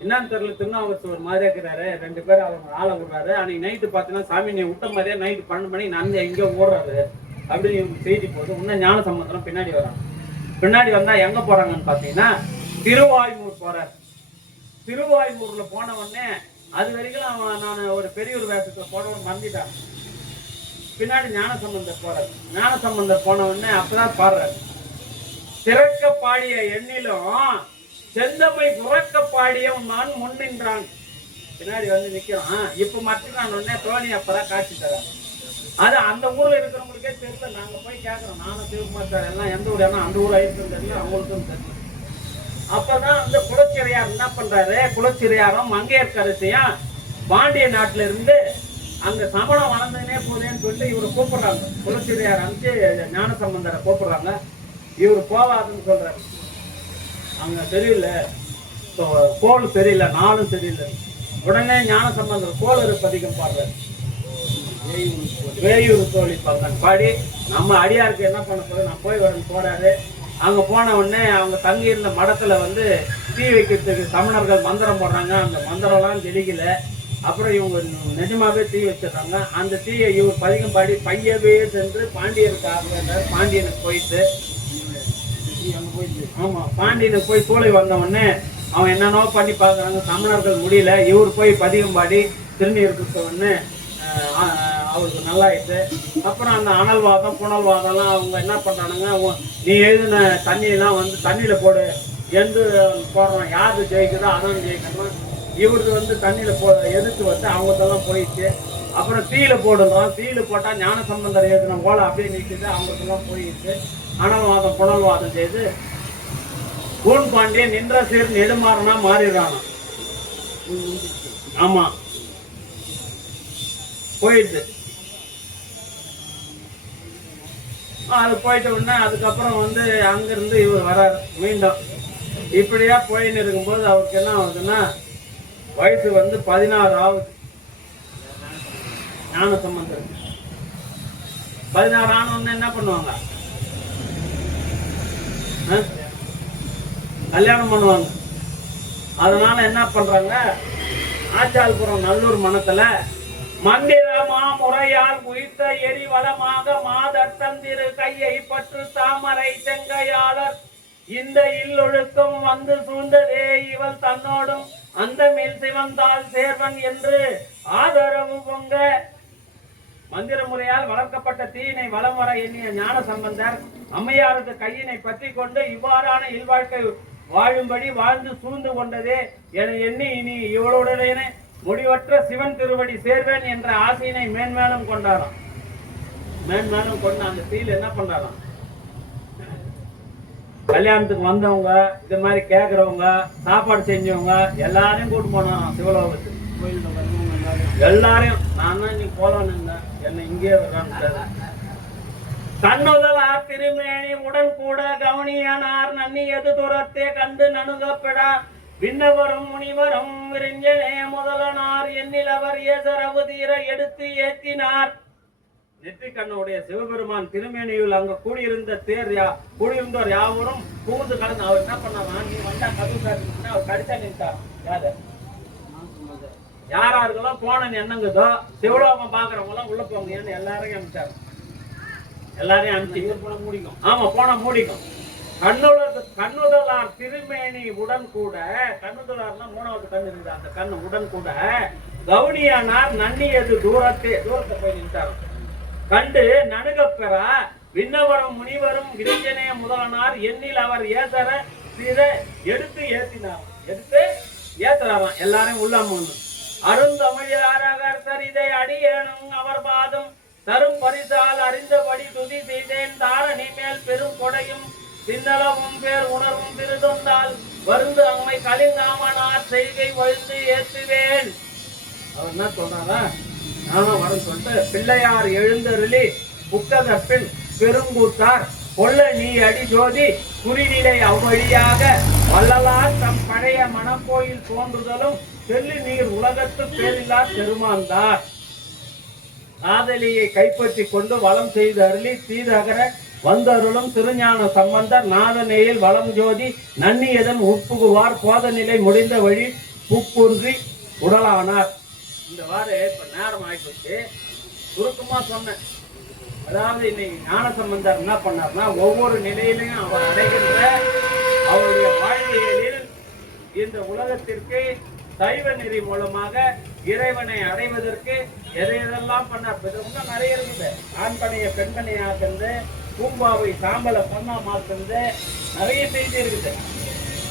என்னன்னு தெரியல, திருநாவுக்கரசு ஒரு மாதிரியா இருக்கிறாரு. 2 பேரும் அவங்க ஆளை விடுறாரு. அன்னைக்கு நைட்டு பாத்தீங்கன்னா சாமி நீ விட்ட மாதிரியே நைட்டு 12 மணி நந்த எங்க ஓடுறாரு அப்படின்னு இவங்க செய்தி போது இன்னும் ஞான சம்பந்தரம் பின்னாடி வரான். பின்னாடி வந்தா எங்க போறாங்கன்னு பாத்தீங்கன்னா திருவாய்மூர் போறாரு. திருவாய்மூர்ல போன உடனே அது வரைக்கும் நான் ஒரு பெரியவர் வேஷத்துல போனவன் மறந்துட்டான். பின்னாடி ஞான சம்பந்தர் போறாரு. ஞான சம்பந்தர் போன உடனே அப்பதான் பாடுறாரு, திறக்க பாடிய எண்ணிலும் செந்தமை புறக்க பாடியும் நான் முன்னின்றான். பின்னாடி வந்து நிக்கிறான். இப்ப மட்டும் உடனே தோனி அப்பதான் காட்சி தரான். அது அந்த ஊர்ல இருக்கிறவங்களுக்கே தெரியல. நாங்க போய் கேட்கிறோம், நானும் சிவகுமார் சார் எல்லாம் எந்த ஊர், ஏன்னா அந்த ஊர் ஆயிருக்கும் தெரியல, அவங்களுக்கும் தெரியல. அப்பதான் அந்த குலச்சிறையார் என்ன பண்றாரு, குலச்சிறையாரும் மங்கையர்க்கரசியும் பாண்டிய நாட்டுல இருந்து அங்க சமணம் வளர்ந்தனே போதேன்னு சொல்லிட்டு இவரை கூப்பிடுறாங்க. குலச்சிறையார் அனுப்பிச்சு ஞான சம்பந்தரை கூப்பிடுறாங்க. இவரு போவாதுன்னு சொல்றாரு. அங்க சரியில்லை, கோல் சரியில்லை, நாளும் சரியில்லை. உடனே ஞான சம்பந்தர் கோளறு பதிகம் பாடுறாரு. வேயூர் தோழி பங்கன் பாடி நம்ம அடியாருக்கு என்ன பண்ண போது நான் போய் வரேன்னு போறாரு. அங்க போன உடனே அவங்க தங்கி இருந்த மடத்துல வந்து தீ வைக்கிறதுக்கு சமணர்கள் மந்திரம் போடுறாங்க. அந்த மந்திரம்லாம் தெரியல. அப்புறம் இவங்க நிஜமாவே தீ வச்சிடறாங்க. அந்த தீயை இவர் பதிகம் பாடி பையவே சென்று பாண்டியனுக்கு பாண்டியனுக்கு போயிட்டு ஆமா பாண்டியனுக்கு போய் சூளை வந்த உடனே அவன் என்னென்னோ பண்ணி பார்க்குறாங்க. சமணர்கள் முடியல. இவர் போய் பதிகம் பாடி திருநீர் கொடுத்த உடனே அவருக்கு நல்லாயிடுச்சு. அப்புறம் அந்த அனல்வாதம் புனல்வாதம்லாம் அவங்க என்ன பண்றானுங்க, நீ எழுதின தண்ணியெல்லாம் வந்து தண்ணியில போடு என்று போடுறான். யாரு ஜெயிக்குதோ அதான் ஜெயிக்கணும். இவருக்கு வந்து தண்ணியில எதிர்த்து வந்து அவங்கள்தெல்லாம் போயிடுச்சு. அப்புறம் தீயில போடுறோம். தீயில போட்டா ஞான சம்பந்தர் எழுதின போல அப்படியே நிற்குது, அவங்களுக்கெல்லாம் போயிடுச்சு. அனல்வாதம் புனல்வாதம் செய்து கூன் பாண்டியன் நின்ற சீர் நெடுமாறனா மாறிடுறானா. ஆமா போயிடுது. அது போயிட்ட உடனே அதுக்கப்புறம் வந்து அங்கிருந்து இவர் வராரு மீண்டும். இப்படியா போயின்னு இருக்கும்போது அவருக்கு என்ன ஆகுதுன்னா வயசு வந்து 16 ஆகுது. ஞான சம்பந்தருக்கு 16 ஆன உடனே என்ன பண்ணுவாங்க, கல்யாணம் பண்ணுவாங்க. அதனால என்ன பண்றாங்க, ஆச்சால்புரம் நல்லூர் மனத்துல மந்திரமா முறையால் உயிர்த்த எரிவளமாக மாதர் தந்திரு கையை பற்று தாமரை செங்கையாளர் இந்த இல்லொழுக்கம் வந்து சூழ்ந்ததே இவள் தன்னோடும் அந்த மேல் சிவந்தால் சேர்வன் என்று ஆதரவு பொங்க மந்திர முறையால் வளர்க்கப்பட்ட தீயினை வளம் வர எண்ணிய ஞான சம்பந்தர் அம்மையாருக்கு கையினை பற்றி கொண்டு இவ்வாறான இல்வாழ்க்கை வாழும்படி வாழ்ந்து சூழ்ந்து கொண்டதே என எண்ணி இனி இவளுடனே முடிவற்ற சிவன் திருவடி சேர்வேன் என்ற ஆசையினை மேன்மேலும் கொண்டாராம். மேன்மேலும் கொண்டு அந்த தீயில என்ன பண்றாராம், கல்யாணத்துக்கு வந்தவங்க இது மாதிரி கேட்கறவங்க சாப்பாடு செஞ்சவங்க எல்லாரையும் கூட்டு போனாராம் சிவலோகத்துக்கு. எல்லாரையும் நான் தான் இன்னைக்கு போலான்னு இருந்தேன், என்ன இங்கே வர்றான்னு. கண்ணுதலார் திருமேனி உடன் கூட கவனியனார் நன்னியது துரத்தே கண்டு நணுகப்படா விண்ணவரும் முனிவரும் விரிஞ்சனே முதலனார் எண்ணிலவர் ஏசரவு தீர எடுத்து ஏற்றினார். நெற்றி கண்ணுடைய சிவபெருமான் திருமேனியில் அங்க கூடியிருந்தோர் யாவரும் புகுந்து கலந்து அவர் என்ன பண்ணாங்க, நீ வந்தா கதவு அவர் கடிச்சா நின்றார். யாராருக்கெல்லாம் போன எண்ணங்குதோ சிவலோகம் பாக்குறவங்க எல்லாம் உள்ள போங்க ஏன்னு எல்லாரையும் அனுப்பிச்சாரு. எல்லாரையும் அனுப்பிச்சு மூடிக்கும். ஆமா போனா மூடிக்கும். கண்ணுதலார் திருமேனி உடன் கூட, கண்ணுதலார்னா 3வது கண் இருக்குது, அந்த கண் உடன் கூட கவுனியானார் நன்னியது தூரத்தை போய் நின்றார். கண்டு நடுகப் பெற விண்ணவரும் முனிவரும் கிரிஜனே முதலனார் எண்ணில் அவர் ஏசர சிற எடுத்து ஏத்துறாராம். எல்லாரும் உள்ளாம அருந்தமிழாராக சரிதை அடியேனும் அவர் பாதம் தரும் பரிசால் அறிந்தபடி துதி செய்தேன். தாரணி மேல் பெரும் கொடையும் சின்னளவும் பேர் உணர்வும் திருதொந்தால் வருந்து அம்மை கலிங்காமனார் செய்கை வழுந்து ஏற்றுவேன். அவர் என்ன சொன்னாரா? நானும் வரேன்னு சொல்லிட்டு பிள்ளையார் எழுந்தருளி புக்கத பின் பெருங்கூத்தார் கொள்ள நீ அடி ஜோதி குறிநிலை அவ்வழியாக வள்ளலார் தம் பழைய மணக்கோயில் தோன்றுதலும் செல்லு நீர் உலகத்து பேரில்லார் பெருமாந்தார் காதலியை கைப்பற்றி கொண்டு வளம் செய்து அருளி தீதகர வந்தருளும் திருஞான சம்பந்தர் நாதநேயில் வளம் ஜோதி நன்னியதன் உட்புகுவார் போதநிலை முடிந்த வழி புக்குன்றி உடலானார். இந்த வாரம் இப்ப நேரம் ஆயிப்போச்சு, சுருக்கமா சொன்னேன். அதாவது இன்னைக்கு ஞான சம்பந்தர் என்ன பண்ணார்னா, ஒவ்வொரு நிலையிலையும் அவர் அடைகின்ற அவருடைய வாழ்வியலில் இந்த உலகத்திற்கு சைவ நெறி மூலமாக இறைவனை அடைவதற்கு எதையெல்லாம் பண்ணார். நிறைய இருக்குது. ஆண்பனைய பெண்பனையாக்குறது, பூம்பாவை சாம்பல பொண்ணா மாத்துறது, நிறைய செய்தி இருக்குது.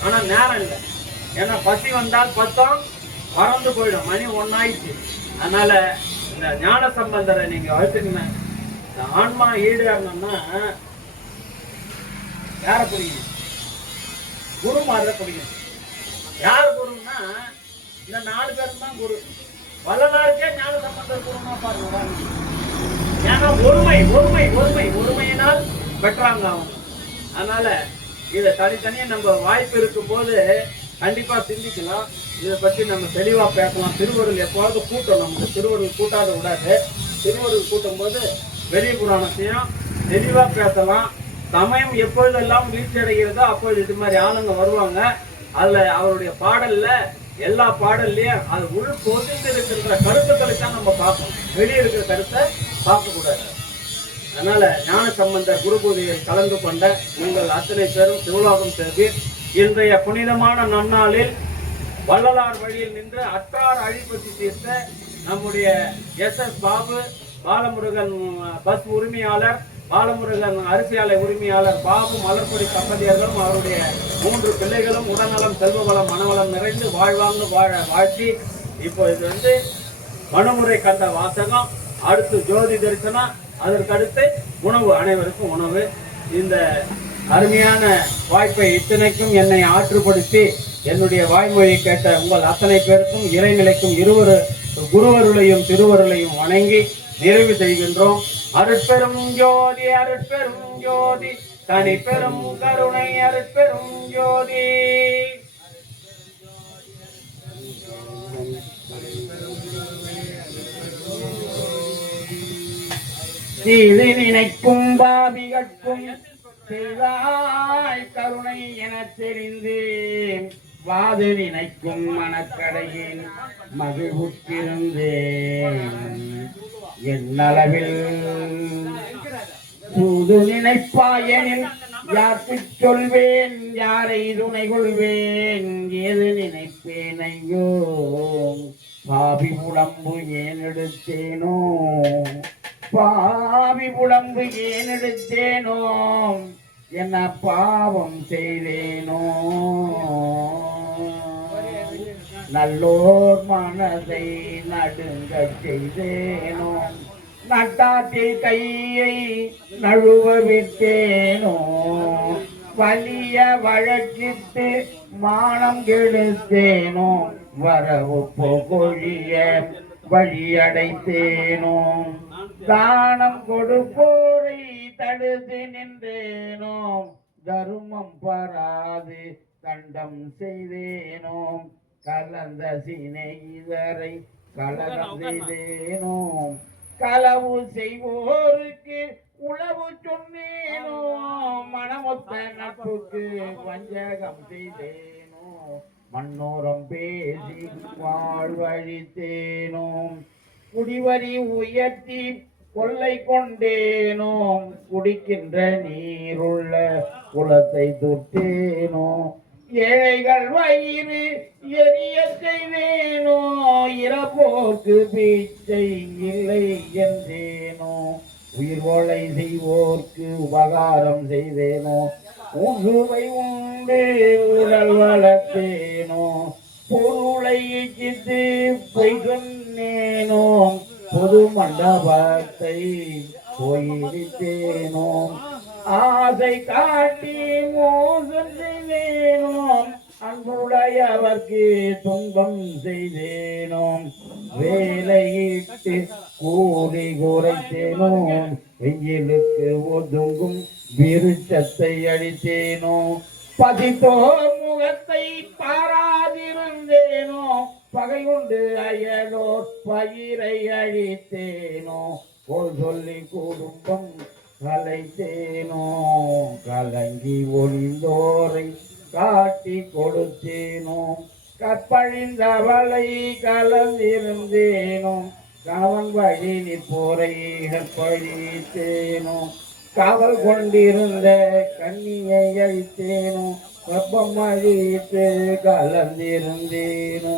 ஆனா நேரம் இல்லை. ஏன்னா பசி வந்தால் பத்தம் பறந்து போயிடும். மணி 1 ஆயிடுச்சு. அதனால இந்த ஞான சம்பந்தரை நீங்க வச்சுக்கங்க. இந்த ஆன்மா ஈடுறணும்னா யார புரியும்? குரு மாதிரி புரியும். யார் குருன்னா இந்த 4 பேரும் தான் குரு. வள்ளலாருக்கே ஞான சம்பந்தர் குருன்னா பாருங்க. ஏன்னா ஒருமையினால் பெற்றாங்க அவங்க. அதனால இதை தனித்தனியா நம்ம வாய்ப்பு இருக்கும் போது கண்டிப்பா சிந்திக்கலாம். இதை பற்றி நம்ம தெளிவா பேசலாம். திருவருள் எப்போது கூட்டம், நமக்கு திருவருள் கூட்டாத விடாது. திருவருள் கூட்டும் போது வெளி புராணத்தையும் தெளிவா பேசலாம். சமயம் எப்பொழுதெல்லாம் வீழ்ச்சி அடைகிறதோ அப்பொழுது இது மாதிரி ஆளுங்க வருவாங்க. அதுல அவருடைய பாடல்ல எல்லா பாடல்லையும் அது உள் பொதிந்து இருக்கிற கருத்துக்களை தான் நம்ம பார்ப்போம். வெளியே இருக்கிற கருத்தை பார்க்க கூடாது. அதனால ஞான சம்பந்தர் குரு பூஜையில் கலந்து கொண்ட உங்கள் அத்தனை பேரும் சிவலோகம் சேர்ந்து இன்றைய புனிதமான நன்னாளில் வள்ளலார் வழியில் நின்று அற்றார் அழிப்பற்றி தீர்த்த நம்முடைய SS பாபு, பாலமுருகன் பஸ் உரிமையாளர், பாலமுருகன் அரிசி ஆலை உரிமையாளர் பாபு, மலர்கொடி தம்பதியர்களும் அவருடைய 3 பிள்ளைகளும் உடல்நலம் செல்வவளம் மனவளம் நிறைந்து வாழ்வாங்க வாழ்த்தி, இப்போ இது மனுமுறை கண்ட வாசகம், அடுத்து ஜோதி தரிசனம், அதற்கடுத்து உணவு, அனைவருக்கும் உணவு. இந்த அருமையான வாய்ப்பை இத்தனைக்கும் என்னை ஆற்றுப்படுத்தி என்னுடைய வாய்மொழியை கேட்ட உங்கள் அத்தனை பேருக்கும் இறைநிலைக்கும் குருவருளையும் திருவருளையும் வணங்கி நிறைவு செய்கின்றோம். அருட்பெரும் ஜோதி அருட்பெரும் ஜோதி தனி பெரும் கருணை அருட்பெரும் ஜோதி. செய்து நினைக்கும் பாவிகட்கும் செய்தாய் கருணை என தெரிந்து வாது நினைக்கும் மனக்கடையில் மகிழ்வுற்றிருந்தேன். என்னளவில் புது நினைப்பாயனில் யாருக்கு சொல்வேன், யாரை துணை கொள்வேன், ஏது நினைப்பேன் ஐயோ பாவி உடம்பு ஏன் எடுத்தேனோ, பாவி உடம்பு ஏன் எடுத்தேனோ, என்ன பாவம் செய்தேனோ, நல்லோர் மனதை நடுங்க செய்தேனோ, நட்டாற்றில் கையை நழுவ விட்டேனோ, வலிய வழக்கிட்டு மானம் கெடுத்தேனோ, வரவு பொழிய வழியடைத்தேனோ, தானம் கொடுப்போரை தடுத்து நின்றேனோ, தருமம் பராது தண்டம் செய்தேனோ, கலந்த சினை இதரை கலகம் செய்தேனோ, களவு செய்வோருக்கு உளவு சொன்னேனோ, மனமொத்த நட்புக்கு வஞ்சகம் செய்தேனோ, மண்ணோரம் பேசி வாழ்வழித்தேனோ, குடிவரி உயர்த்தி கொள்ளை கொண்டேனோ, குடிக்கின்ற நீருள்ள குளத்தை தொட்டேனோ, ஏழைகள் வயிறு எரிய செய்தேனோ, இறப்போர்க்கு பிச்சை இல்லை என்றேனோ, உயிர் கொலை செய்வோர்க்கு உபகாரம் செய்தேனோ, உசுவை உண்டு உடல் வளர்த்தேனோ, பொருளை இச்சித்து பொய் சொன்னேனோ, பொது மண்டபத்தை போயிருத்தேனோ, ஆசை காட்டி மோசம் செய்தேனோ, அன்புடையவர்க்கு துன்பம் செய்தேனோ, வேலையிட்டு கூலி குறைத்தேனோ, வெயிலுக்கு ஒதுங்கும் விருட்சத்தை அழித்தேனோ, பதித்தோர் முகத்தை பாராதிருந்தேனோ, பகை கொண்டு அயலோர் பயிரை அழித்தேனோ, போல் சொல்லி குடும்பம் கலைத்தேனோ, கலங்கி ஒளிந்தோரை காட்டி கொடுத்தேனோ, கற்பழிந்தவளை கலந்திருந்தேனோ, கணவன் வழி நிற்போரை கற்பழித்தேனோ, காவல் கொண்டிருந்த கண்ணியை அழித்தேனோ, கற்பம் அழித்து கலந்திருந்தேனோ,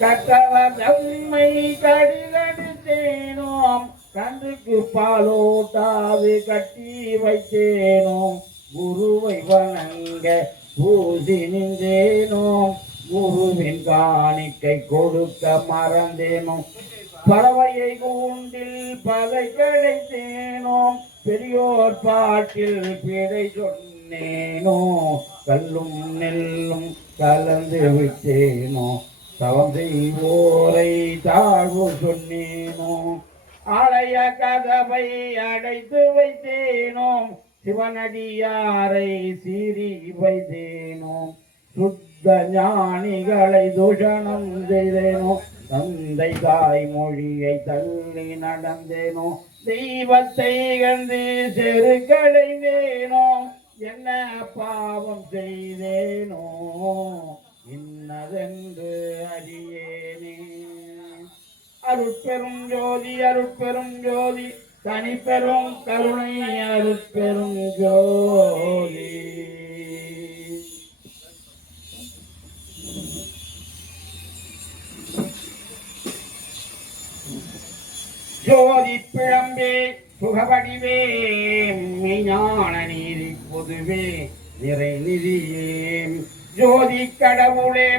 கற்றவர் தம்மை கடிதடித்தேனோ, கன்றுக்கு பாலோட்டாது கட்டி வைத்தேனோ, குருவை வணங்க பூசி நின்றேனோ, குருவின் காணிக்கை கொடுக்க மறந்தேனோ, பறவையை கூண்டில் பதை கிடைத்தேனோ, பெரியோர் பாட்டில் பிழை சொன்னேனோ, கல்லும் நெல்லும் கலந்து விட்டேனோ, தவம் செய்வோரை தாழ்வு சொன்னேனோ, ஆலய கதவை அடைத்து வைத்தேனோ, சிவனடியாரை சீறி வைத்தேனோ, சுத்த ஞானிகளை தூஷணம் செய்தேனோ, தந்தை தாய்மொழியை தள்ளி நடந்தேனோ, தெய்வத்தை கண்டு செருக்கடைந்தேனோ, என்ன பாவம் செய்தேனோ, இன்னதென்று அறியேனே. அருட்பெரும் ஜோதி அருட்பெரும் ஜோதி தனிப்பெரும் கருணை அருட்பெரும் ஜோதி. ஜோதி பிழம்பே சுகவடிவே மெய்ஞான நீதி பொதுவே நிறை நிதியே, ஜோதி கடவுளே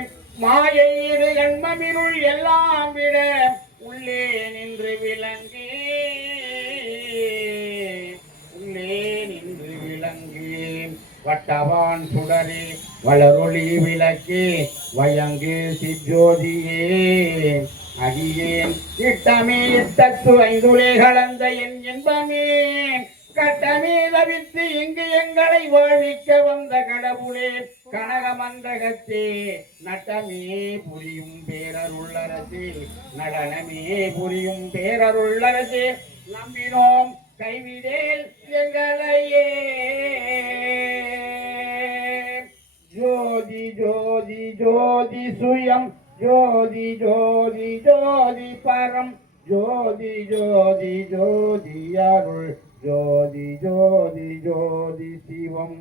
மாயை இரு என்மமிருள் எல்லாம் விட உள்ளே நின்று விளங்கி, உள்ளே நின்று விளங்கி, வட்டவான் சுடரே வளரொளி விளக்கே வயங்கு சிஜோதியே, அடியேன் இட்டமே இட்டத்து ஐந்துலே கலந்த என் இன்பமே, கட்டமே தவித்து இங்கு எங்களை வாழ்விக்க வந்த கடவுளே, கனகமன்றகத்தே நட்டமே புரியும் பேரருள்ளரசே, நடனமே புரியும் பேரருள்ளரசே, நம்பினோம் கைவிடேல் எங்களையே. ஜோதி ஜோதி ஜோதி சுயம், ஜோதி ஜோதி ஜோதி பரம், ஜோதி ஜோதி ஜோதி அருள், ஜோதி ஜோதி ஜோதி சிவம்,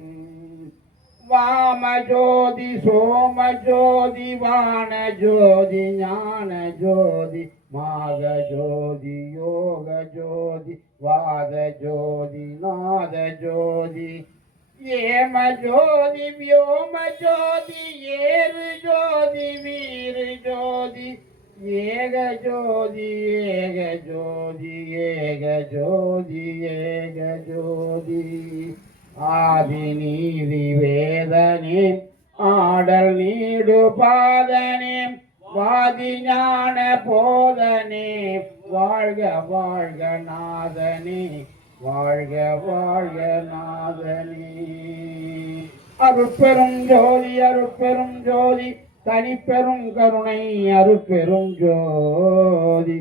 வாம ஜோதி சோம ஜோதி வான ஜோதி ஞான ஜோதி மாக ஜோதி யோக ஜோதி வாத ஜோதி நாத ஜோதி, ஏம ஜோதி வியோம ஜோதி ஏறு ஜோதி வீரு ஜோதி, ஏக ஜோதி ஏக ஜோதி ஏக ஜோதி ஏக ஜோதி, ஆதி நீதி வேதனே ஆடல் நீடு பாதனே, வாதி ஞான போதனே வாழ்க வாழ்க நாதனே, வாழ்க வாழ்க நாதனே. அருட்பெரும் ஜோதி அருட்பெரும் ஜோதி தனிப்பெரும் கருணை அருட்பெரும் ஜோதி.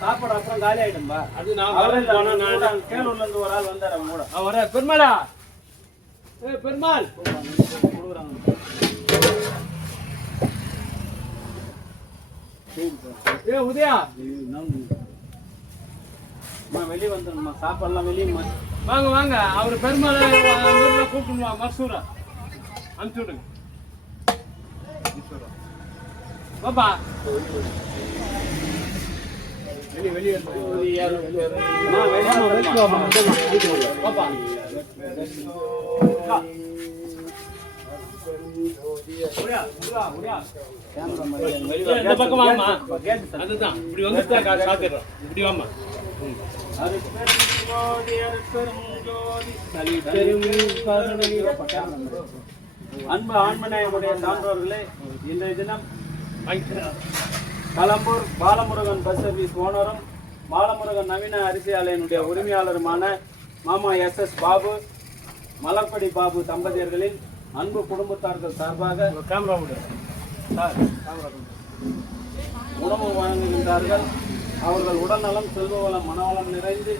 சாப்பாடு அப்புறம் காலி ஆயிடும்பா. அது நான் கேளூர்ல இருந்து ஒரு ஆள் வந்தாரு, அவங்க கூட வர பெருமாளா பெருமாள் கொடுக்குறாங்க. ஏ உதயா வெளியே வந்துடும்மா, சாப்பாடுலாம் வெளியே வாங்க வாங்க. அவர் பெருமாள் கூப்பிட்டுமா, மசூரா அனுப்பிச்சு விடுங்க. பாப்பா வெளியே பாப்பா இந்த பக்கம் வாமா. அதுதான் இப்படி வந்து சாத்திடுறோம். இப்படி வாமா. அன்பு ஆண்மனையுடைய சான்றோர்களே, இன்றைய தினம் களம்பூர் பாலமுருகன் பஸ் சர்வீஸ் ஓனரும் பாலமுருகன் நவீன அரிசி ஆலையினுடைய உரிமையாளருமான மாமா SS பாபு, மலர்படி பாபு தம்பதியர்களின் அன்பு குடும்பத்தார்கள் சார்பாக உணவு வழங்குகின்றார்கள். அவர்கள் உடல்நலம், செல்வ வளம், மனவளம் நிறைந்து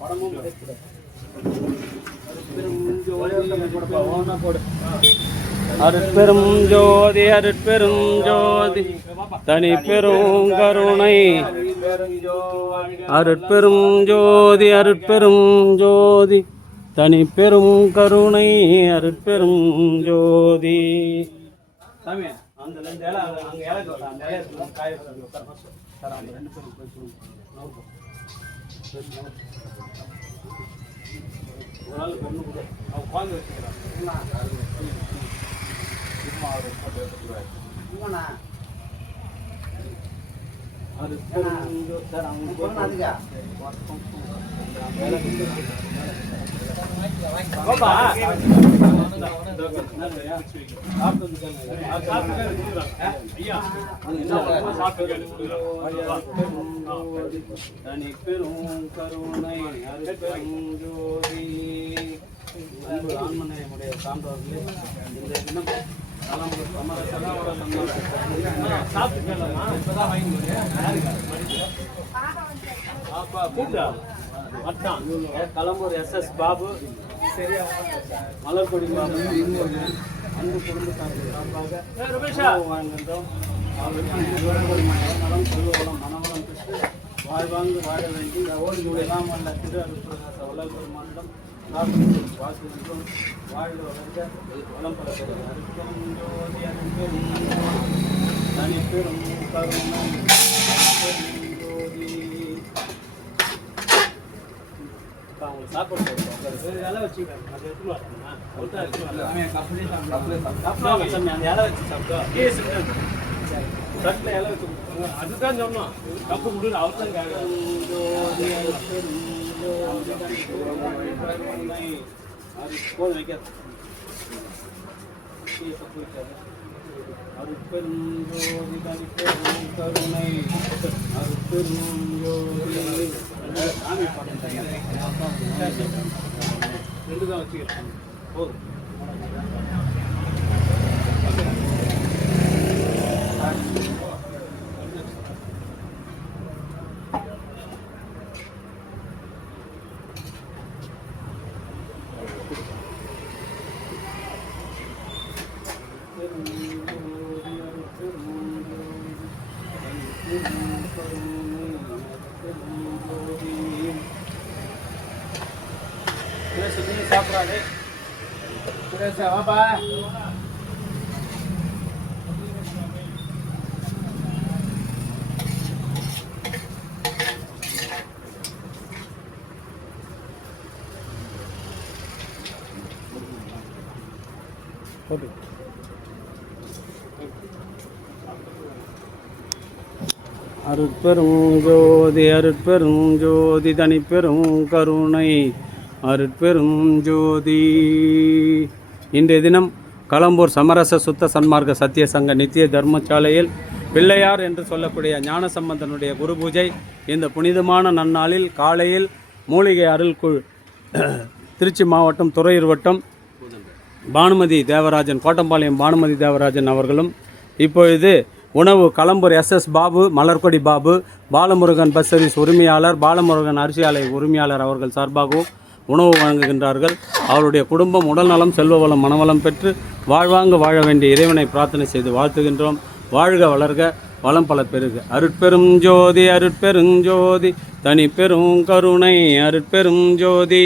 படமும் அருட்பெரும் ஜோதி அருட்பெரும் ஜோதி தனி பெரும் கருணை அருட்பெரும் ஜோதி அருட்பெரும் ஜோதி தனி பெரும் கருணை அருட்பெரும் ஜோதி. சாமி அந்த ரெண்டு இலை அங்கே இலை அந்த இலையை காய சார், அந்த ரெண்டு பேரும் ஒரு நாள் பொண்ணு கூட அவன் குழந்தை வச்சுக்கிறான். அது சார் அவங்க தனி பெரும் கருணை அருட்பெரும் ஜோதி. அன்பு ஆண்மனையுடைய சான்றோர்களே, இந்த தினம் களம்பூர் SS பாபு, மலர்கொடி பாபு அன்பு குடும்பத்தார்கள் வாழ்கின்றோம். நலம், செல்வவளம், மனவளம் பெற்று வாழ்வாங்கு வாழ வேண்டி எல்லாம் வல்ல திரு அருட்பிரகாச வள்ளல் பெருமானிடம் வாக்குகின்றோம். வாழ்க வளர்க வளம் பலப்பெறும் அருட்பெரும் ஜோதி அருட்பெரும் தனி பெரும் கருணை அருட்பெரும் ஜோதி. அவங்களுக்கு சாப்பாடு இலை வச்சுக்கிறேன், அதை எடுத்துன்னு வரணுமா? அந்த இலை வச்சு சாப்பிட்டோம். தட்டில் இலை வச்சு அதுதான் சொன்னோம். கப்பு கொடுன்னு அவர் தான் போது வைக்காது. அருட்பெரும் ஜோதி தனி பெரும் கருணை அருட்பெரும் ஜோதி. சாமி பாடம் ரெண்டு தான் வச்சுக்கிறேன் போதும். சாப்பிடாது வாப்பா. அருட்பெரும் ஜோதி அருட்பெரும் ஜோதி தனி பெரும் கருணை அருட்பெரும் ஜோதி. இன்றைய தினம் களம்பூர் சமரச சுத்த சன்மார்க்க சத்திய சங்க நித்திய தர்மசாலையில் பிள்ளையார் என்று சொல்லக்கூடிய ஞானசம்பந்தனுடைய குரு பூஜை இந்த புனிதமான நன்னாளில் காலையில் மூலிகை அருள்குழு திருச்சி மாவட்டம் துறையூர் வட்டம் பானுமதி தேவராஜன், கோட்டம்பாளையம் பானுமதி தேவராஜன் அவர்களும், இப்பொழுது உணவு Kalambur SS Babu, Malarkodi Babu, Balamurugan bus service உரிமையாளர், பாலமுருகன் அரிசி ஆலை உரிமையாளர் அவர்கள் சார்பாகவும், உணவு வழங்குகின்றார்கள். அவருடைய குடும்பம் உடல் நலம், செல்வ வளம், மனவளம் பெற்று வாழ்வாங்கு வாழ வேண்டிய இறைவனை பிரார்த்தனை செய்து வாழ்த்துகின்றோம். வாழ்க வளர்க, வளம் பல பெருக. அருட்பெரும் ஜோதி, அருட்பெரும் ஜோதி, தனி பெரும் கருணை, அருட்பெரும் ஜோதி.